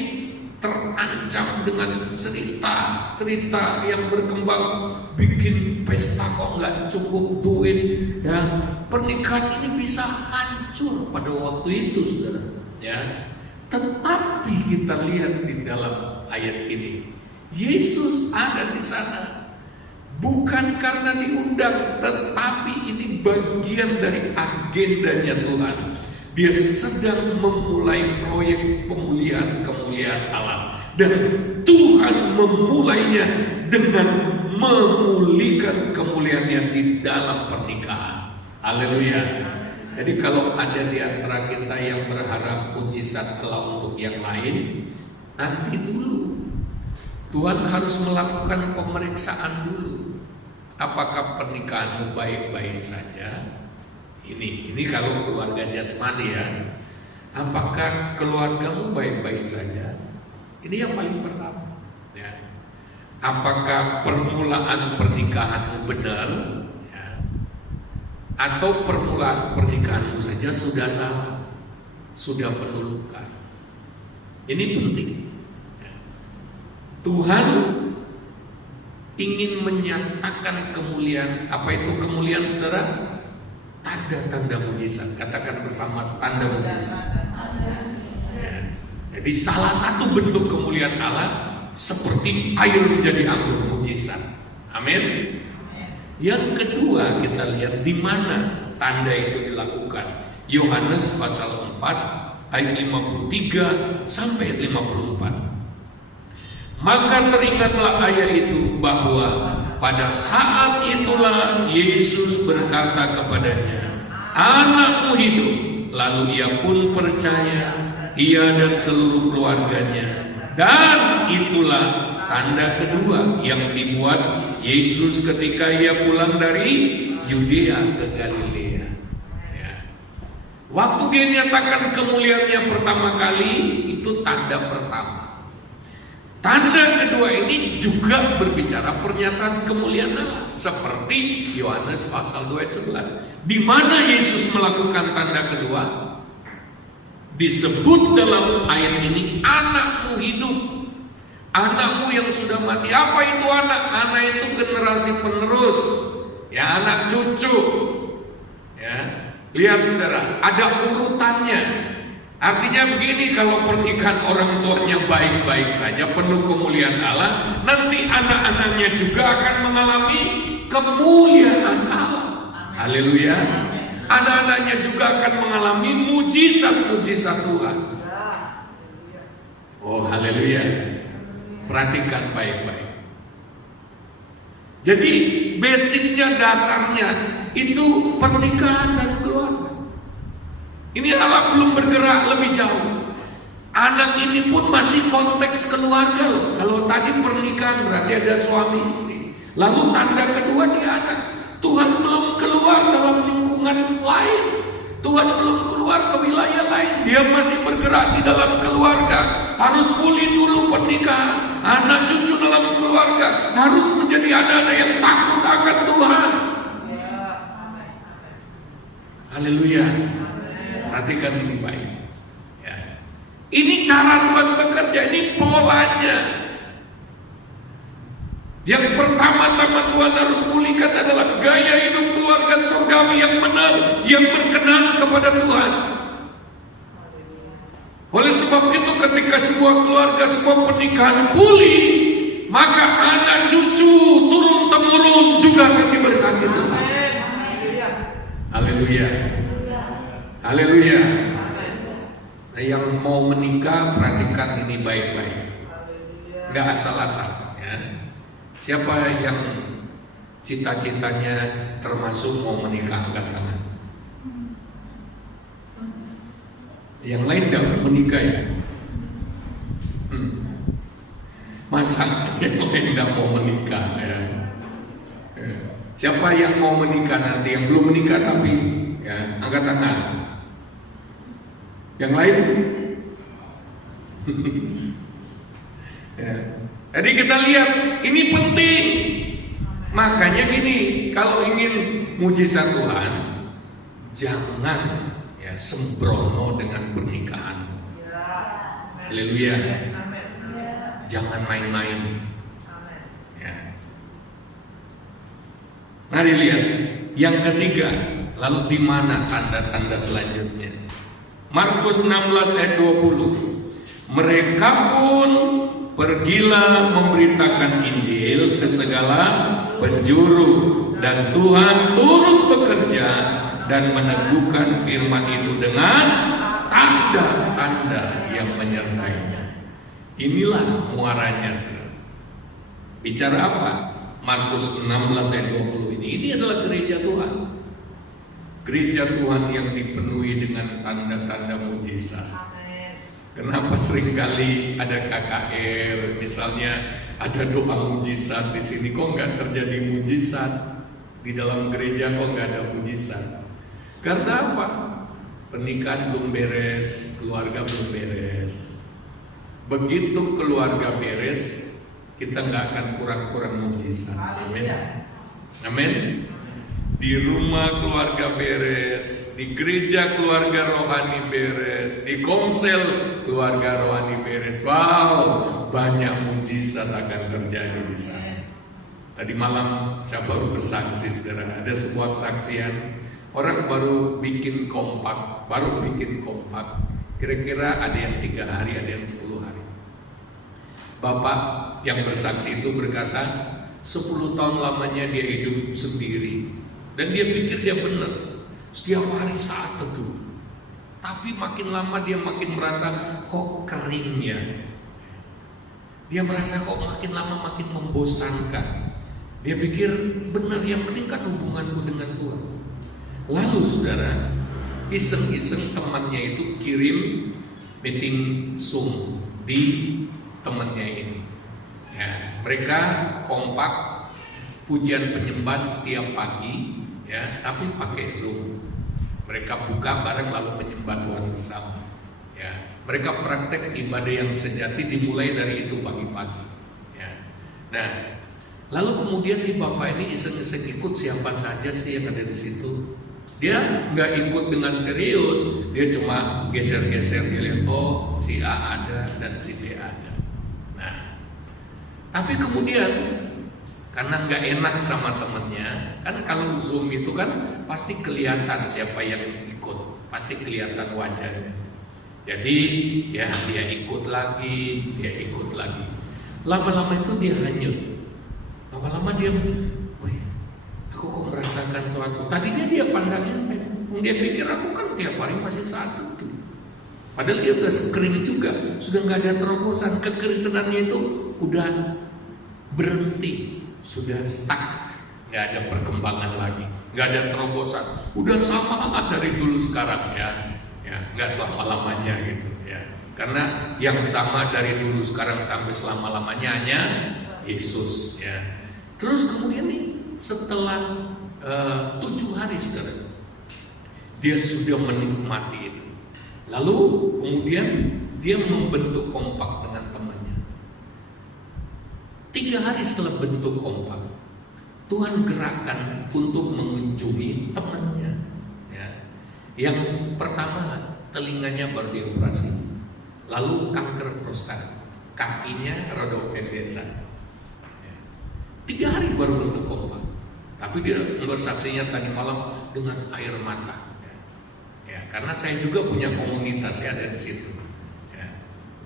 terancam dengan cerita yang berkembang, bikin pesta kok nggak cukup duit, ya pernikahan ini bisa hancur pada waktu itu, saudara. Ya, tetapi kita lihat di dalam ayat ini, Yesus ada di sana, bukan karena diundang, tetapi ini bagian dari agendanya Tuhan. Dia sedang memulai proyek pemulihan kemuliaan Allah, dan Tuhan memulainya dengan memulihkan kemuliaannya di dalam pernikahan. Haleluya. Jadi kalau ada di antara kita yang berharap mujizat Allah untuk yang lain, nanti dulu Tuhan harus melakukan pemeriksaan dulu. Apakah pernikahanmu baik-baik saja? Ini kalau keluarga jasmani, ya. Apakah keluargamu baik-baik saja? Ini yang paling pertama, ya. Apakah permulaan pernikahanmu benar, ya? Atau permulaan pernikahanmu saja sudah salah, sudah penuh luka? Ini penting, ya. Tuhan ingin menyatakan kemuliaan. Apa itu kemuliaan, saudara? Tanda-tanda mujizat. Katakan bersama, tanda mujizat. Ya. Jadi salah satu bentuk kemuliaan Allah seperti air menjadi anggur, mujizat. Amin. Yang kedua, kita lihat di mana tanda itu dilakukan. Yohanes pasal 4 ayat 53 sampai ayat 54. Maka teringatlah ayat itu bahwa pada saat itulah Yesus berkata kepadanya, anakmu hidup. Lalu ia pun percaya, ia dan seluruh keluarganya. Dan itulah tanda kedua yang dibuat Yesus ketika ia pulang dari Yudea ke Galilea. Ya. Waktu dia nyatakan kemuliaannya pertama kali, itu tanda pertama. Tanda kedua ini juga berbicara pernyataan kemuliaan Allah, seperti Yohanes pasal 2 ayat 11. Di mana Yesus melakukan tanda kedua? Disebut dalam ayat ini, anakmu hidup. Anakmu yang sudah mati. Apa itu anak? Anak itu generasi penerus, ya, anak cucu. Ya, lihat saudara, ada urutannya. Artinya begini, kalau pernikahan orang tuanya baik-baik saja, penuh kemuliaan Allah, nanti anak-anaknya juga akan mengalami kemuliaan Allah. Haleluya. Anak-anaknya juga akan mengalami mujizat-mujizat Tuhan. Oh, haleluya. Perhatikan baik-baik. Jadi basicnya, dasarnya itu pernikahan dan keluarga. Ini Allah belum bergerak lebih jauh. Anak ini pun masih konteks keluarga loh. Kalau tadi pernikahan berarti ada suami istri. Lalu tanda kedua di anak. Tuhan belum keluar dalam lingkungan lain. Tuhan belum keluar ke wilayah lain. Dia masih bergerak di dalam keluarga. Harus pulih dulu pernikahan. Anak cucu dalam keluarga harus menjadi anak-anak yang takut akan Tuhan. Haleluya. Perhatikan ini baik. Ya. Ini cara Tuhan bekerja, ini polanya. Yang pertama-tama Tuhan harus pulihkan adalah gaya hidup keluarga surgawi yang benar, yang berkenan kepada Tuhan. Oleh sebab itu ketika sebuah keluarga, sebuah pernikahan pulih, maka anak cucu turun-temurun juga akan diberkati Tuhan. Haleluya. Haleluya. Nah, yang mau menikah perhatikan ini baik-baik. Gak asal-asal ya. Siapa yang cita-citanya termasuk mau menikah, angkat tangan. Yang lain gak mau menikah ya? Masa yang lain gak mau menikah ya? Siapa yang mau menikah nanti, yang belum menikah tapi ya, angkat tangan. Yang lain? Ya. Jadi kita lihat ini penting. Makanya gini, kalau ingin mujizat Tuhan, jangan ya sembrono dengan pernikahan. Haleluya. Jangan main-main. Ya. Mari lihat yang ketiga. Lalu di mana tanda-tanda selanjutnya? Markus 16 ayat 20. Mereka pun pergilah memberitakan Injil ke segala penjuru, dan Tuhan turut bekerja dan meneguhkan firman itu dengan tanda-tanda yang menyertainya. Inilah muaranya, saudara. Bicara apa? Markus 16 ayat 20 ini. Ini adalah gereja Tuhan. Gereja Tuhan yang dipenuhi dengan tanda-tanda mujizat. Kenapa seringkali ada KKR, misalnya ada doa mujizat di sini, kok nggak terjadi mujizat? Di dalam gereja kok nggak ada mujizat? Karena apa? Pernikahan belum beres, keluarga belum beres. Begitu keluarga beres, kita nggak akan kurang-kurang mujizat. Amin. Amin. Di rumah keluarga beres, di gereja keluarga rohani beres, di komsel keluarga rohani beres. Wow, banyak mujizat akan terjadi di sana. Tadi malam saya baru bersaksi, saudara. Ada sebuah kesaksian, orang baru bikin kompak. Kira-kira ada yang 3 hari, ada yang 10 hari. Bapak yang bersaksi itu berkata, 10 tahun lamanya dia hidup sendiri. Dan dia pikir dia benar, setiap hari saat teduh. Tapi makin lama dia makin merasa kok kering ya. Dia merasa kok makin lama makin membosankan. Dia pikir benar, yang penting kan hubunganku dengan Tuhan. Lalu saudara, iseng-iseng temannya itu kirim meeting Zoom di temannya ini. Ya, mereka kompak pujian penyembahan setiap pagi. Ya, tapi pakai Zoom. Mereka buka bareng lalu menyembah Tuhan bersama. Ya, mereka praktek ibadah yang sejati dimulai dari itu pagi-pagi. Ya. Nah, lalu kemudian nih bapak ini iseng-iseng ikut siapa saja sih yang ada di situ. Dia nggak ikut dengan serius, dia cuma geser-geser, dia lihat oh si A ada dan si B ada. Nah, tapi kemudian karena nggak enak sama temennya, kan kalau Zoom itu kan pasti kelihatan siapa yang ikut, pasti kelihatan wajahnya. Jadi ya dia ikut lagi. Lama-lama itu dia hanyut. Lama-lama dia, wih, aku kok merasakan sesuatu. Tadinya dia pandangnya, dia pikir aku kan tiap hari masih saat itu. Padahal dia udah kering juga, sudah nggak ada terobosan. Kekristenannya itu udah berhenti. sudah stuck, nggak ada perkembangan lagi, nggak ada terobosan. Udah sama dari dulu sekarang ya, nggak selama-lamanya gitu ya. Karena yang sama dari dulu sekarang sampai selama-lamanya hanya Yesus ya. Terus kemudian nih setelah 7 hari saudara, dia sudah menikmati itu. Lalu kemudian dia membentuk kompak dengan temannya. 3 hari setelah bentuk kompak, Tuhan gerakkan untuk mengunjungi temannya ya. Yang pertama telinganya baru dioperasi, lalu kanker prostat, kakinya rada pendek saja. 3 hari baru bentuk kompak, tapi dia bersaksinya tadi malam dengan air mata ya, karena saya juga punya komunitas, saya ada di situ ya.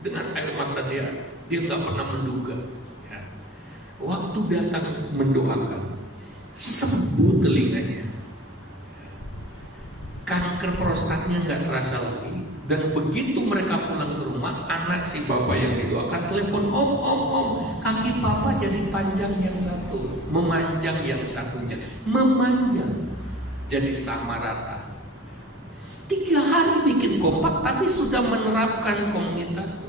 Dengan air mata dia nggak pernah menduga ya. Waktu datang mendoakan, sembuh telinganya, kanker prostatnya nggak terasa lagi. Dan begitu mereka pulang ke rumah, anak si bapak yang didoakan telepon, om, kaki papa jadi panjang yang satu, memanjang yang satunya, memanjang jadi sama rata. 3 hari bikin kompak, tapi sudah menerapkan komunitas,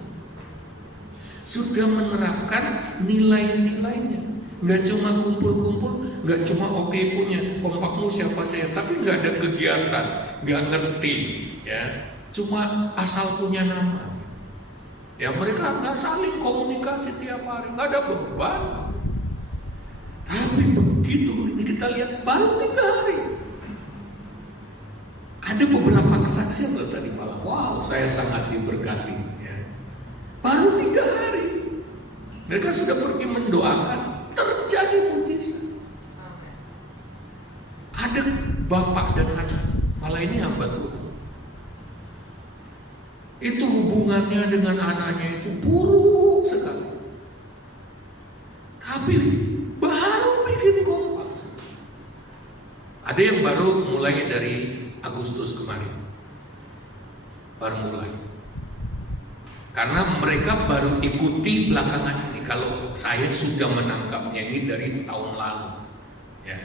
sudah menerapkan nilai-nilainya. Nggak cuma kumpul-kumpul, nggak cuma oke punya kompakmu siapa saya, tapi nggak ada kegiatan, nggak ngerti ya. Cuma asal punya nama ya, mereka nggak saling komunikasi tiap hari, nggak ada beban. Tapi begitu ini kita lihat baru 3 hari, ada beberapa kesaksian loh tadi malam. Wow, saya sangat diberkati ya. Baru 3 hari mereka sudah pergi mendoakan, terjadi mujizat. Ada bapak dan anak, malah ini hamba Tuhan, itu hubungannya dengan anaknya itu buruk sekali, tapi baru bikin kompak. Ada yang baru mulai dari Agustus kemarin, baru mulai, karena mereka baru ikuti belakangan ini. Kalau saya sudah menangkapnya ini dari tahun lalu ya.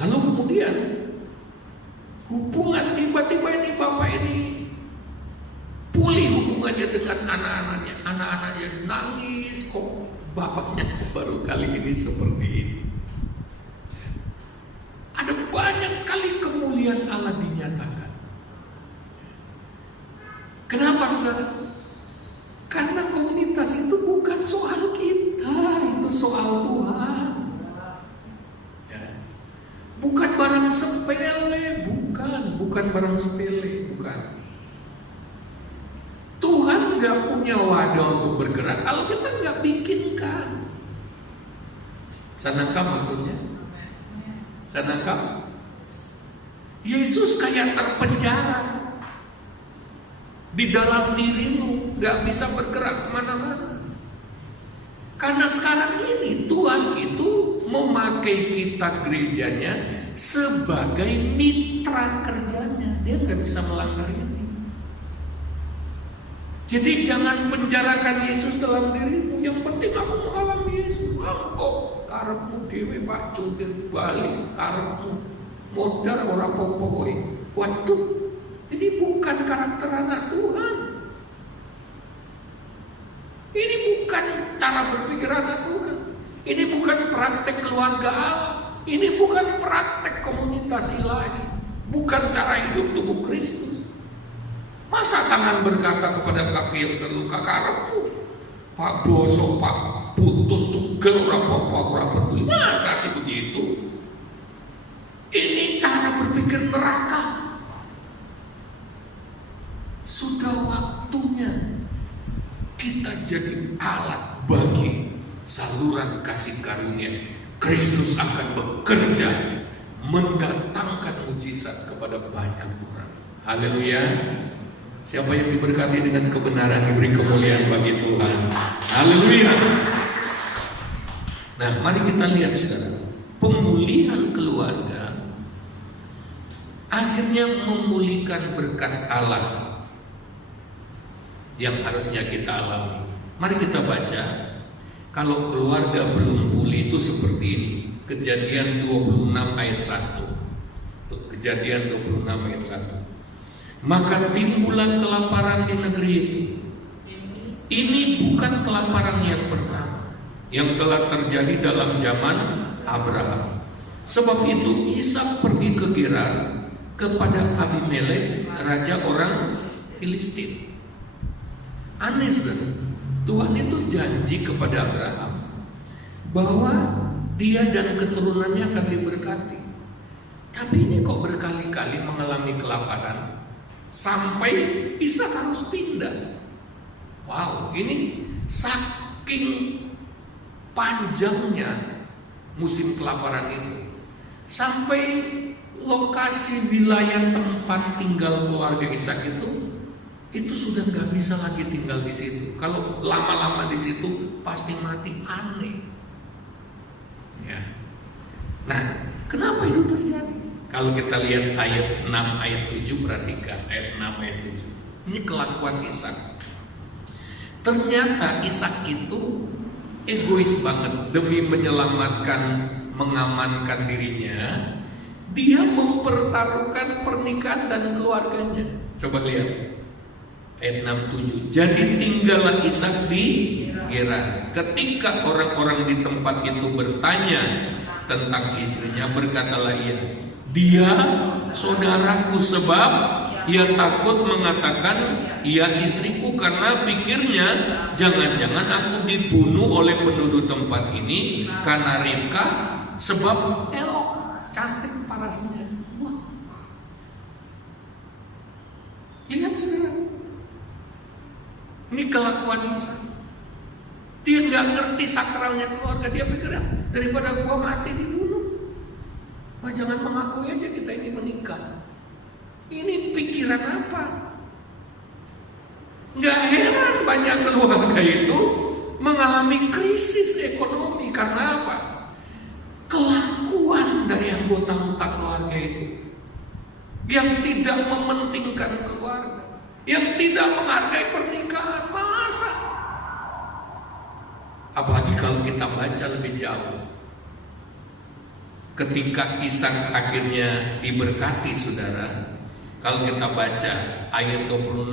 Lalu kemudian hubungan tiba-tiba ini bapak ini pulih hubungannya dengan anak-anaknya. Anak-anaknya nangis, kok bapaknya baru kali ini seperti ini. Ada banyak sekali kemuliaan Allah dinyatakan. Kenapa saudara? Karena komunitas itu bukan soal kita, itu soal Tuhan ya. Bukan barang sepele, bukan barang sepele, bukan. Tuhan nggak punya wadah untuk bergerak kalau kita nggak bikinkan. Sanangkap maksudnya? Sanangkap? Yesus kayak terpenjara di dalam dirimu, nggak bisa bergerak kemana-mana. Karena sekarang ini Tuhan itu memakai kita gerejanya sebagai mitra kerjanya. Dia nggak bisa melanggar ini. Jadi jangan penjarakan Yesus dalam dirimu. Yang penting aku mengalami Yesus. Kok karepmu dewe Pak jungkir balik, karepmu modal ora apa-apa. Waduh, ini bukan karakter anak Tuhan. Ini bukan cara berpikir anak Tuhan. Ini bukan praktek keluarga Allah. Ini bukan praktek komunitas ilahi. Bukan cara hidup tubuh Kristus. Masa tangan berkata kepada kaki yang terluka, karepmu Pak bosok, Pak putus tugel ora peduli. Masa sih begitu? Ini cara berpikir neraka. Sudah waktunya kita jadi alat bagi saluran kasih karunia. Kristus akan bekerja mendatangkan mujizat kepada banyak orang. Haleluya. Siapa yang diberkati dengan kebenaran diberi kemuliaan bagi Tuhan. Haleluya. Nah, mari kita lihat saudara, pemulihan keluarga akhirnya memulihkan berkat Allah yang harusnya kita alami. Mari kita baca. Kalau keluarga belum pulih itu seperti ini. Kejadian 26 ayat 1. Kejadian 26 ayat 1. Maka timbullah kelaparan di negeri itu. Ini bukan kelaparan yang pertama yang telah terjadi dalam zaman Abraham. Sebab itu Ishak pergi ke Gerar kepada Abimelek, raja orang Filistin. Aneh saudara, Tuhan itu janji kepada Abraham bahwa dia dan keturunannya akan diberkati. Tapi ini kok berkali-kali mengalami kelaparan sampai Ishak harus pindah. Wow, ini saking panjangnya musim kelaparan itu, sampai lokasi wilayah tempat tinggal keluarga Ishak itu sudah nggak bisa lagi tinggal di situ. Kalau lama-lama di situ pasti mati. Aneh. Ya. Nah, kenapa itu terjadi? Kalau kita lihat ayat 6 ayat 7, perhatikan ayat 6 ayat 7. Ini kelakuan Ishak. Ternyata Ishak itu egois banget. Demi menyelamatkan, mengamankan dirinya, dia mempertaruhkan pernikahan dan keluarganya. Coba lihat ayat 6-7. Jadi tinggallah Ishak di Gerar. Ketika orang-orang di tempat itu bertanya tentang istrinya, berkatalah ia, dia saudaraku, sebab ia takut mengatakan ia istriku, karena pikirnya jangan-jangan aku dibunuh oleh penduduk tempat ini karena Ribka, sebab elok, cantik parasnya. Wah. Lihat saudara, ini kelakuan Ishak. Dia nggak ngerti sakralnya keluarga. Dia pikir daripada gua mati dibunuh, wah, jangan mengakui aja kita ini menikah. Ini pikiran apa? Nggak heran banyak keluarga itu mengalami krisis ekonomi. Karena apa? Kelakuan dari anggota keluarga itu yang tidak mementingkan keluarga, yang tidak menghargai pernikahan. Masa? Apalagi kalau kita baca lebih jauh, ketika Ishak akhirnya diberkati, saudara. Kalau kita baca ayat 26,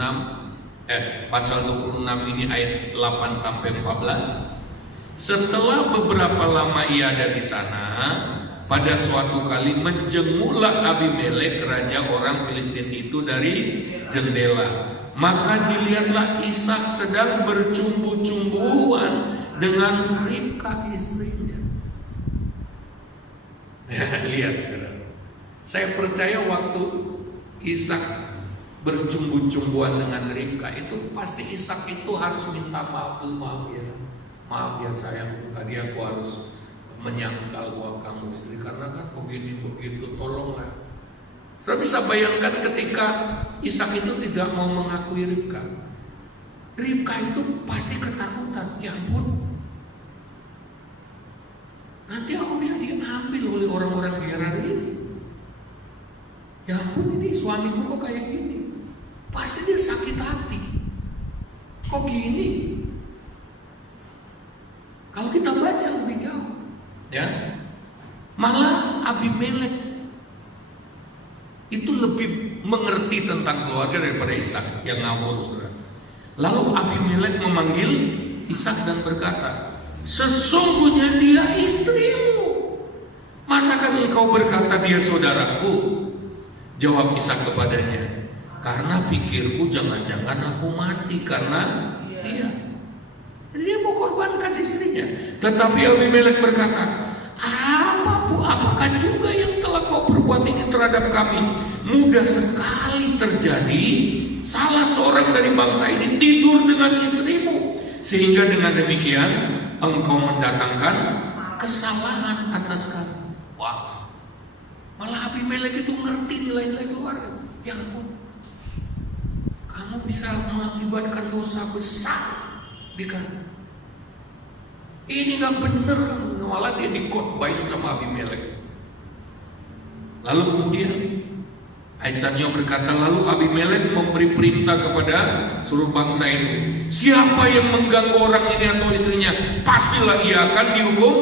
pasal 26 ini ayat 8 sampai 14. Setelah beberapa lama ia ada di sana, pada suatu kali menjenguklah Abimelek, raja orang Filistin itu, dari jendela. Maka dilihatlah Ishak sedang bercumbu-cumbuan dengan Ribka istrinya. Lihat saudara, saya percaya waktu Ishak bercumbu-cumbuan dengan Ribka itu pasti Ishak itu harus minta maaf dulu. Maaf ya sayang, tadi aku harus menyangkal bahwa kamu istri karena kan begini begitu, tolonglah. Saya bisa bayangkan ketika Ishak itu tidak mau mengakui Ribka. Ribka itu pasti ketakutan. Ya ampun, nanti aku bisa diambil oleh orang-orang Gerar ini. Ya ampun, ini suamiku kok kayak gini. Pasti dia sakit hati. Kok gini? Kalau kita baca lebih jauh, ya, malah Abimelek itu lebih mengerti tentang keluarga daripada Ishak yang ngawur, saudara. Lalu Abimelek memanggil Ishak dan berkata, sesungguhnya dia istrimu. Masakan engkau berkata dia saudaraku? Jawab Ishak kepadanya, karena pikirku jangan-jangan aku mati karena dia. Dia mau korbankan istrinya. Tetapi Abimelek berkata, apakah juga yang telah kau perbuat ini terhadap kami? Mudah sekali terjadi salah seorang dari bangsa ini tidur dengan istrimu, sehingga dengan demikian engkau mendatangkan kesalahan atas kami. Wah. Malah Abimelek itu ngerti nilai-nilai keluarga. Ya ampun, kamu bisa mengakibatkan dosa besar di kami. Ini gak bener. Malah dia dikotbain sama Abimelek. Lalu kemudian ayat selanjutnya berkata, lalu Abimelek memberi perintah kepada seluruh bangsa itu, siapa yang mengganggu orang ini atau istrinya, pastilah ia akan dihukum.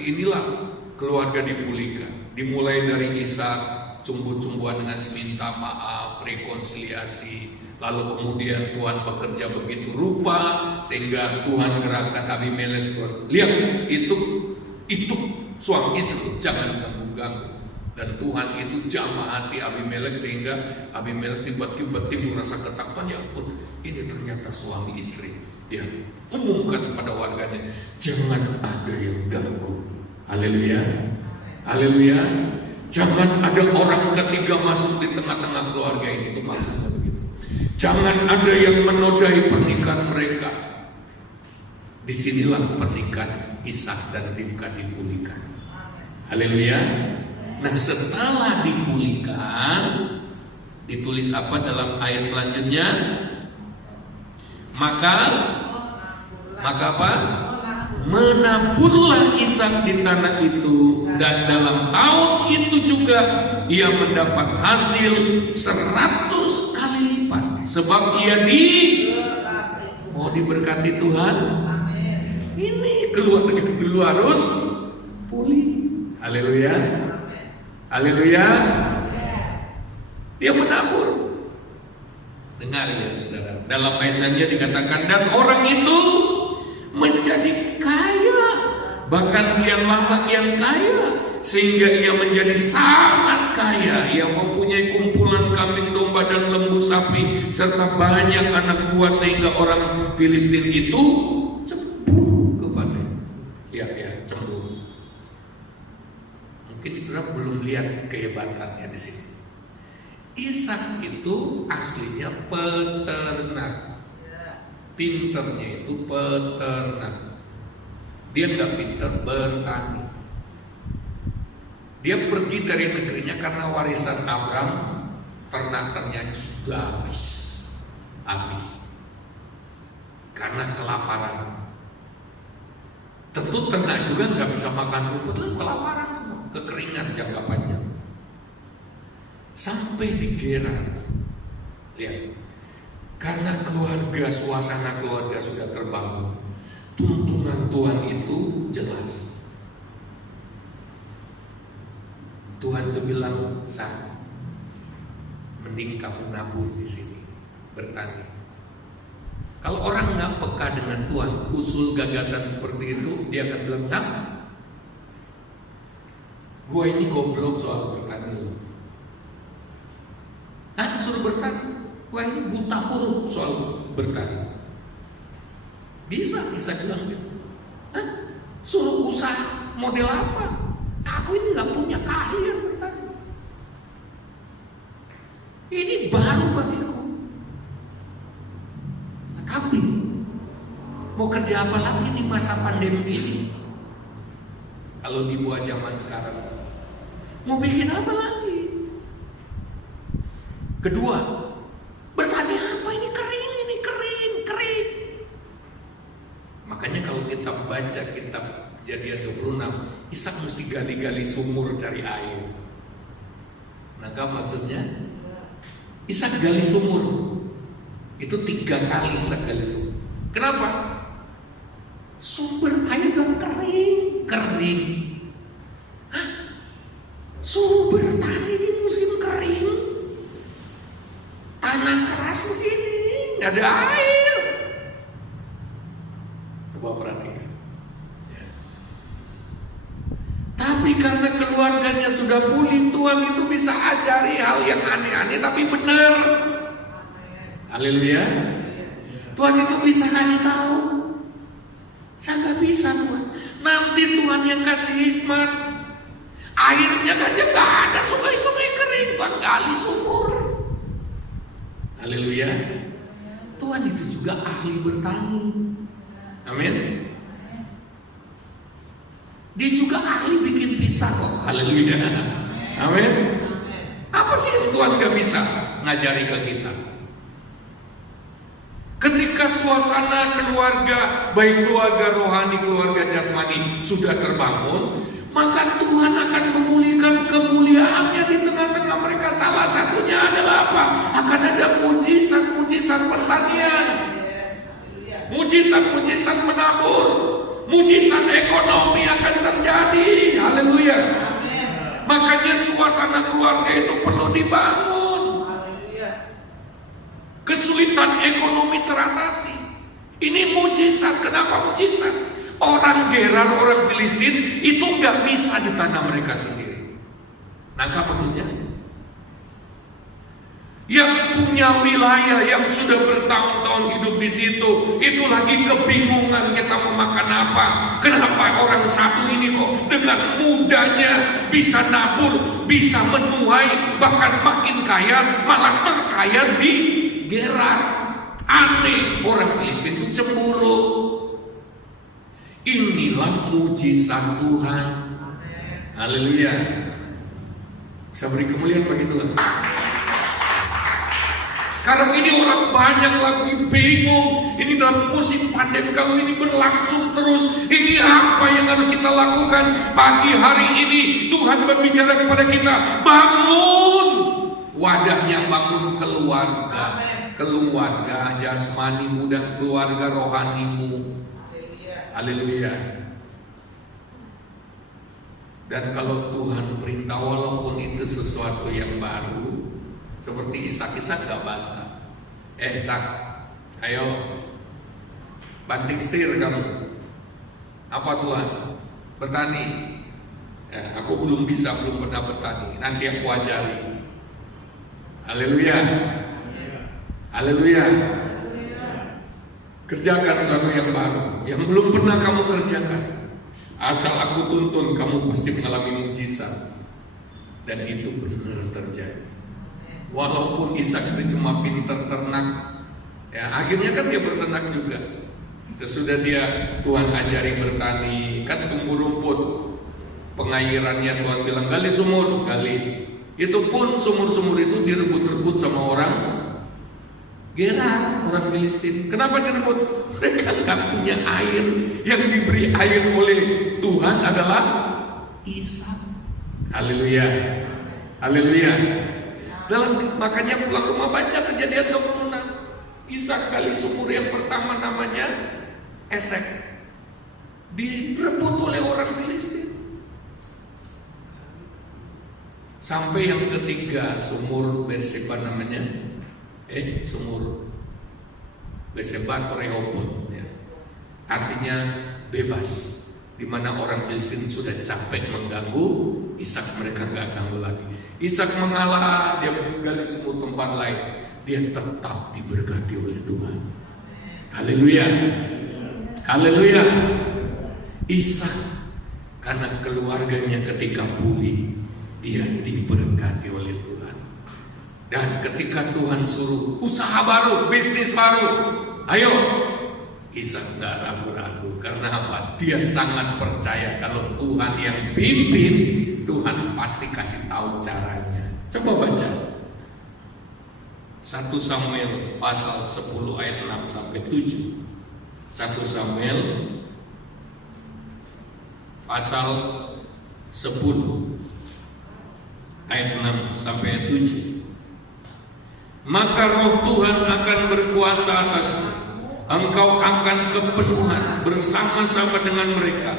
inilah keluarga dipulihkan. Dimulai dari Ishak, cumbu-cumbuan dengan minta maaf, rekonsiliasi. Lalu kemudian Tuhan bekerja begitu rupa sehingga Tuhan gerakkan Abimelek. Lihat, itu suami istri, jangan ganggu-ganggu. Dan Tuhan itu jamah hati Abimelek sehingga Abimelek tiba-tiba timbul rasa ketakutan. Ya ampun, ini ternyata suami istri. Dia umumkan kepada warganya, jangan ada yang ganggu. Haleluya, haleluya. Jangan ada orang ketiga masuk di tengah-tengah keluarga ini. Itu maksudnya begitu. Jangan ada yang menodai pernikahan mereka. Disinilah pernikahan Ishak dan Ribka dipulihkan. Haleluya. Nah, setelah dipulihkan, ditulis apa dalam ayat selanjutnya? Maka apa? Menaburlah Ishak di tanah itu, dan dalam tahun itu juga ia mendapat hasil 100 kali lipat, sebab ia mau diberkati Tuhan. Ini keluarga dulu harus pulih. Haleluya, haleluya. Dia menabur. Dengar ya saudara, dalam ayat saja dikatakan, dan orang itu menjadi kaya, bahkan kian lama kian kaya, sehingga ia menjadi sangat kaya. Ia mempunyai kumpulan kambing domba dan lembu sapi serta banyak anak buah, sehingga orang Filistin itu cemburu kepadanya. Ya, cemburu. Mungkin saudara belum lihat kehebatannya di sini. Ishak itu aslinya peternak. Pinternya itu peternak. Dia nggak pinter bertani. Dia pergi dari negerinya karena warisan Abraham, ternak-ternaknya sudah habis karena kelaparan. Tentu ternak juga nggak bisa makan rumput, kelaparan semua, kekeringan jangka panjang. Sampai di Gerar, lihat, karena suasana keluarga sudah terbangun, tuntunan Tuhan itu jelas. Tuhan itu bilang, mending kamu nabur di sini, bertani. Kalau orang nggak peka dengan Tuhan, usul gagasan seperti itu, dia akan bilang, gua ini goblok soal bertani loh. Suruh bertani, gua ini buta huruf soal bertani. Bisa bilang gitu. Suruh usaha model apa? Aku ini nggak punya keahlian bertani. Ini baru bagiku. Tapi mau kerja apa lagi di masa pandemi ini? Kalau dibuat zaman sekarang, mau bikin apa lagi? Kedua, bertani apa? Ini kering. Makanya kalau kita baca kitab Kejadian 26, Ishak mesti gali-gali sumur cari air. Nah, maksudnya Ishak gali sumur. Itu 3 kali Ishak gali sumur. Kenapa? Sumber air dan kering. Sumber tani di musim kering, tanah keras begini, nggak ada air. Coba perhatikan. Ya. Tapi karena keluarganya sudah pulih, Tuhan itu bisa ajari hal yang aneh-aneh tapi benar. Haleluya. Tuhan itu bisa kasih tahu. Saya nggak bisa Tuhan. Nanti Tuhan yang kasih hikmat. Airnya aja nggak ada, sungai-sungai kering, Tuhan gali sumur. Haleluya. Tuhan itu juga ahli bertani. Amin. Dia juga ahli bikin pizza kok. Haleluya. Amin. Apa sih yang Tuhan gak bisa ngajari ke kita? Ketika suasana keluarga, baik keluarga rohani, keluarga jasmani sudah terbangun, maka Tuhan akan memulihkan kemuliaannya di tengah-tengah mereka. Salah satunya adalah apa? Akan ada mujizat-mujizat pertanian, mujizat-mujizat menabur, mujizat ekonomi akan terjadi. Haleluya. Makanya suasana keluarga itu perlu dibangun. Kesulitan ekonomi teratasi. Ini mujizat. Kenapa mujizat? Orang Gerar, orang Filistin itu nggak bisa di tanah mereka sendiri. Nangkap maksudnya? Yang punya wilayah, yang sudah bertahun-tahun hidup di situ, itu lagi kebingungan kita mau makan apa. Kenapa orang satu ini kok dengan mudahnya bisa nabur, bisa menuai, bahkan makin kaya, malah terkaya di Gerar. Aneh, orang Filistin itu cemburu. Inilah mujizat Tuhan. Haleluya. Bisa beri kemuliaan bagi Tuhan. Sekarang ini orang banyak lagi bingung. Ini dalam musim pandemi, kalau ini berlangsung terus, ini apa yang harus kita lakukan? Pagi hari ini Tuhan berbicara kepada kita, bangun wadahnya, bangun keluarga. Keluarga jasmanimu dan keluarga rohanimu. Haleluya. Dan kalau Tuhan perintah, walaupun itu sesuatu yang baru, seperti Ishak gak bantah. Ishak, ayo banting setir kamu. Apa Tuhan? Bertani. Aku belum bisa, belum pernah bertani. Nanti aku ajari. Haleluya. Haleluya. Kerjakan sesuatu yang baru, yang belum pernah kamu kerjakan. Asal aku tuntun, kamu pasti mengalami mujizat. Dan itu benar terjadi. Walaupun Ishak itu cuma pintar ternak, ya akhirnya kan dia berternak juga. Sesudah dia Tuhan ajari bertani, kan tumbuh rumput, pengairannya Tuhan bilang gali sumur, gali. Itu pun sumur-sumur itu direbut-rebut sama orang Gerar, orang Filistin. Kenapa direbut? Mereka nggak punya air. Yang diberi air oleh Tuhan adalah Ishak. Haleluya. Haleluya. Makanya pulang rumah baca Kejadian 26. Ishak gali sumur yang pertama namanya Esek, direbut oleh orang Filistin. Sampai yang ketiga sumur Berseba namanya sumur Berseba atau Rehobot, ya. Artinya bebas, di mana orang Filistin sudah capek mengganggu Ishak, mereka nggak ganggu lagi. Ishak mengalah, dia gali sumur tempat lain, dia tetap diberkati oleh Tuhan. Haleluya. Haleluya. Ishak karena keluarganya ketika pulih, dia diberkati oleh Tuhan. Dan ketika Tuhan suruh usaha baru, bisnis baru, ayo, Ishak nggak ragu-ragu. Karena apa? Dia sangat percaya kalau Tuhan yang pimpin, Tuhan pasti kasih tahu caranya. Coba baca 1 Samuel pasal 10 ayat 6 sampai 7. 1 Samuel pasal 10 ayat 6 sampai 7. Maka roh Tuhan akan berkuasa atasmu, engkau akan kepenuhan bersama-sama dengan mereka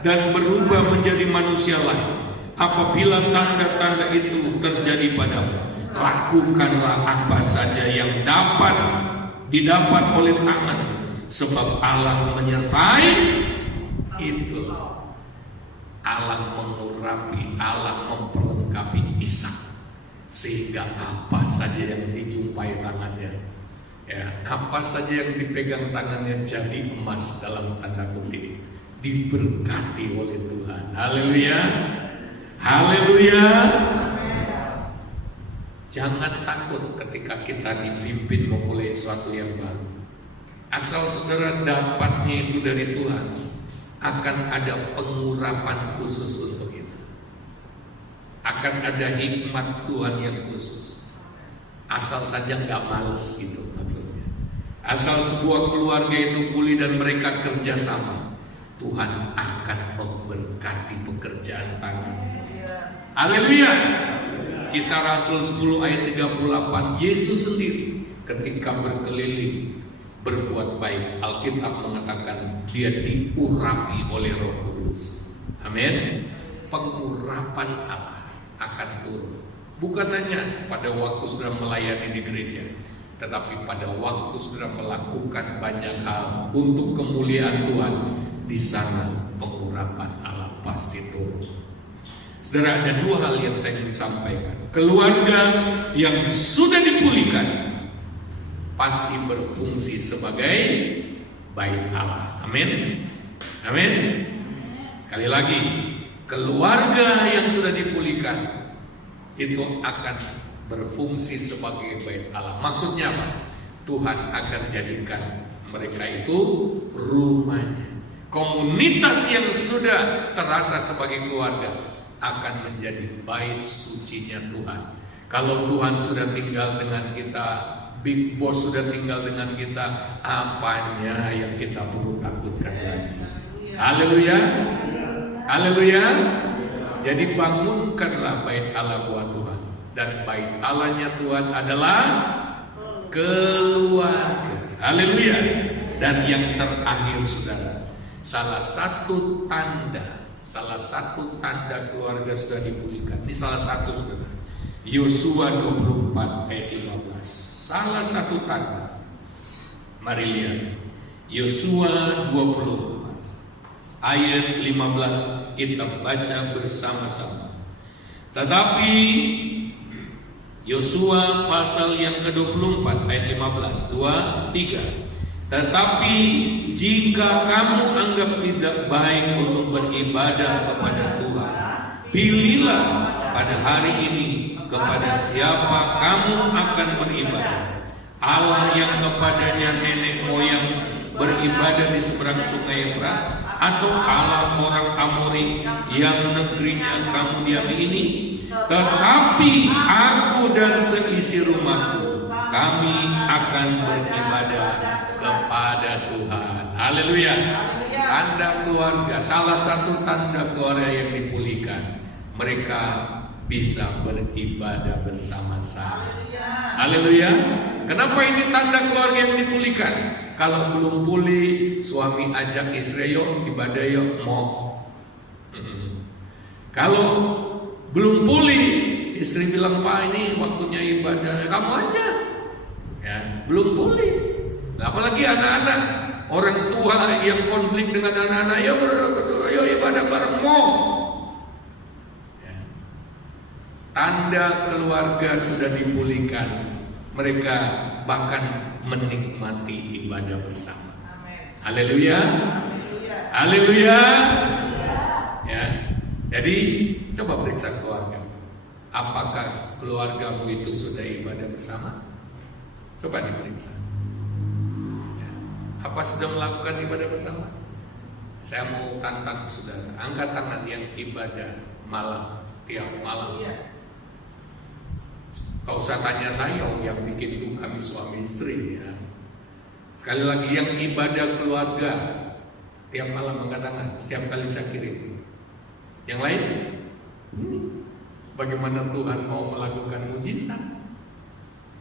dan berubah menjadi manusia lain. Apabila tanda-tanda itu terjadi padamu, lakukanlah apa saja yang didapat oleh tangan, sebab Allah menyertai itu. Allah mengurapi, Allah memperlengkapi Ishak, sehingga apa saja yang dijumpai tangannya, ya, apa saja yang dipegang tangannya jadi emas dalam tanda kutip, diberkati oleh Tuhan. Haleluya. Haleluya. Jangan takut ketika kita dipimpin memulai sesuatu yang baru. Asal saudara dapatnya itu dari Tuhan, akan ada pengurapan khusus untuk itu. Akan ada hikmat Tuhan yang khusus. Asal saja nggak males gitu maksudnya. Asal sebuah keluarga itu pulih dan mereka kerjasama, Tuhan akan memberkati pekerjaan tangan. Haleluya. Kisah Rasul 10 ayat 38. Yesus sendiri ketika berkeliling berbuat baik. Alkitab mengatakan dia diurapi oleh Roh Kudus. Amin. Pengurapan Allah akan turun. Bukan hanya pada waktu saudara melayani di gereja, tetapi pada waktu saudara melakukan banyak hal untuk kemuliaan Tuhan, di sana pengurapan Allah pasti turun. Saudara, ada dua hal yang saya ingin sampaikan. Keluarga yang sudah dipulihkan pasti berfungsi sebagai bait Allah. Amin. Amin. Sekali lagi, keluarga yang sudah dipulihkan itu akan berfungsi sebagai bait Allah. Maksudnya apa? Tuhan akan jadikan mereka itu rumahnya. Komunitas yang sudah terasa sebagai keluarga akan menjadi bait sucinya Tuhan. Kalau Tuhan sudah tinggal dengan kita, Big Boss sudah tinggal dengan kita, apanya yang kita perlu takutkan lagi? Haleluya. Haleluya. Jadi bangunkanlah bait Allah buat Tuhan. Dan bait Allahnya Tuhan adalah keluarga. Haleluya. Dan yang terakhir saudara, salah satu tanda keluarga sudah dipulihkan. Ini salah satu saudara. Yosua 24 ayat 15. Salah satu tanda. Mari lihat. Yosua 24 ayat 15 kita baca bersama-sama. Tetapi Yosua pasal yang ke-24 ayat 15, 2, 3. Tetapi jika kamu anggap tidak baik untuk beribadah kepada Tuhan, pilihlah pada hari ini kepada siapa kamu akan beribadah. Allah yang kepadanya nenek moyang beribadah di seberang sungai Efrat, atau Allah orang Amori yang negerinya kamu diami ini. Tetapi aku dan seisi rumahku, kami akan beribadah kepada Tuhan. Haleluya. Tanda keluarga, salah satu tanda keluarga yang dipulihkan, mereka bisa beribadah bersama-sama. Haleluya. Kenapa ini tanda keluarga yang dipulihkan? Kalau belum pulih, suami ajak istri, yuk ibadah yuk, mau. Kalau belum pulih, istri bilang, Pak ini waktunya ibadah, kamu aja. Ya, belum pulih. Apalagi anak-anak, orang tua yang konflik dengan anak-anak, yuk ibadah bareng, mau. Ya. Tanda keluarga sudah dipulihkan, mereka bahkan menikmati ibadah bersama. Haleluya. Haleluya. Ya. Jadi coba periksa keluarga. Apakah keluargamu itu sudah ibadah bersama? Coba diperiksa. Ya. Apa sudah melakukan ibadah bersama? Saya mau tantang saudara, angkat tangan yang ibadah malam tiap malam. Kalau saya tanya saya, yang bikin itu kami suami istri ya. Sekali lagi yang ibadah keluarga tiap malam angkat tangan, setiap kali saya kirim. Yang lain, bagaimana Tuhan mau melakukan mujizat?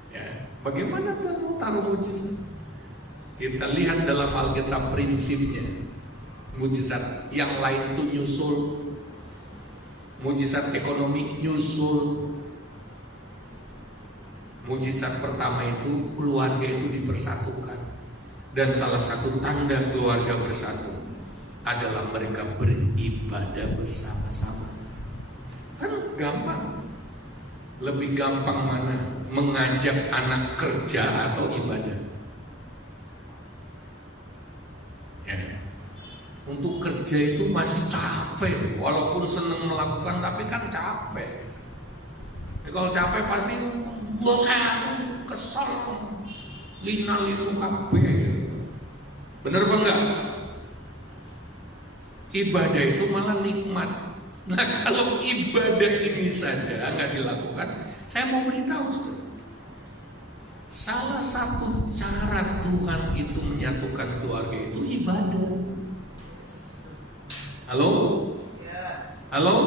Ya, bagaimana Tuhan mau taruh mujizat? Kita lihat dalam Alkitab prinsipnya, mujizat yang lain itu nyusul, mujizat ekonomi nyusul. Mujizat pertama itu keluarga itu dipersatukan. Dan salah satu tanda keluarga bersatu adalah mereka beribadah bersama-sama. Kan gampang. Lebih gampang mana? Mengajak anak kerja atau ibadah? Ya. Untuk kerja itu masih capek, walaupun senang melakukan tapi kan capek. Kalau capek pasti bosan, kesel, lina-linu kabeh. Bener apa enggak? Ibadah itu malah nikmat. Nah kalau ibadah ini saja nggak dilakukan, saya mau beritahu salah satu cara Tuhan itu menyatukan keluarga itu ibadah. Halo? Halo?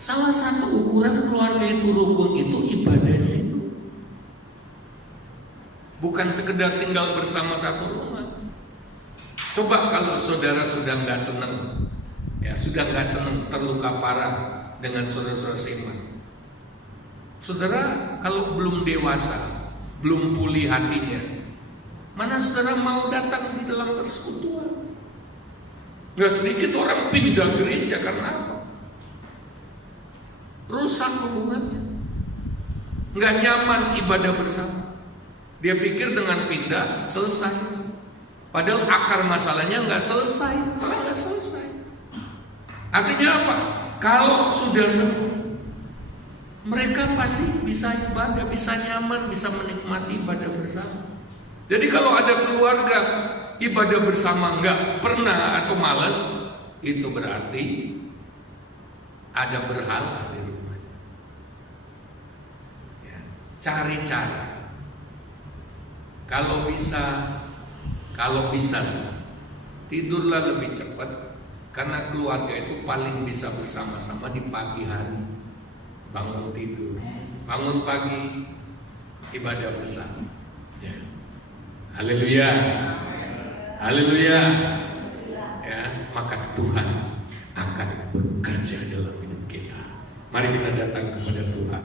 Salah satu ukuran keluarga itu rukun itu ibadahnya itu. bukan sekedar tinggal bersama satu rumah. Coba kalau saudara sudah nggak senang, ya sudah nggak senang, terluka parah dengan saudara-saudara seiman. Saudara kalau belum dewasa, belum pulih hatinya, mana saudara mau datang di dalam persekutuan? Nggak sedikit orang pindah gereja karena apa? Rusak hubungannya, nggak nyaman ibadah bersama. Dia pikir dengan pindah selesai, padahal akar masalahnya nggak selesai, nggak selesai. Artinya apa? Kalau sudah sembuh, mereka pasti bisa ibadah, bisa nyaman, bisa menikmati ibadah bersama. Jadi kalau ada keluarga ibadah bersama nggak pernah atau malas, itu berarti ada berhala di rumah. Ya, cari cara. Kalau bisa tidurlah lebih cepat, karena keluarga itu paling bisa bersama-sama di pagi hari. Bangun tidur, bangun pagi, ibadah bersama. Ya. Haleluya, haleluya. Ya, maka Tuhan akan bekerja dalam hidup kita. Mari kita datang kepada Tuhan.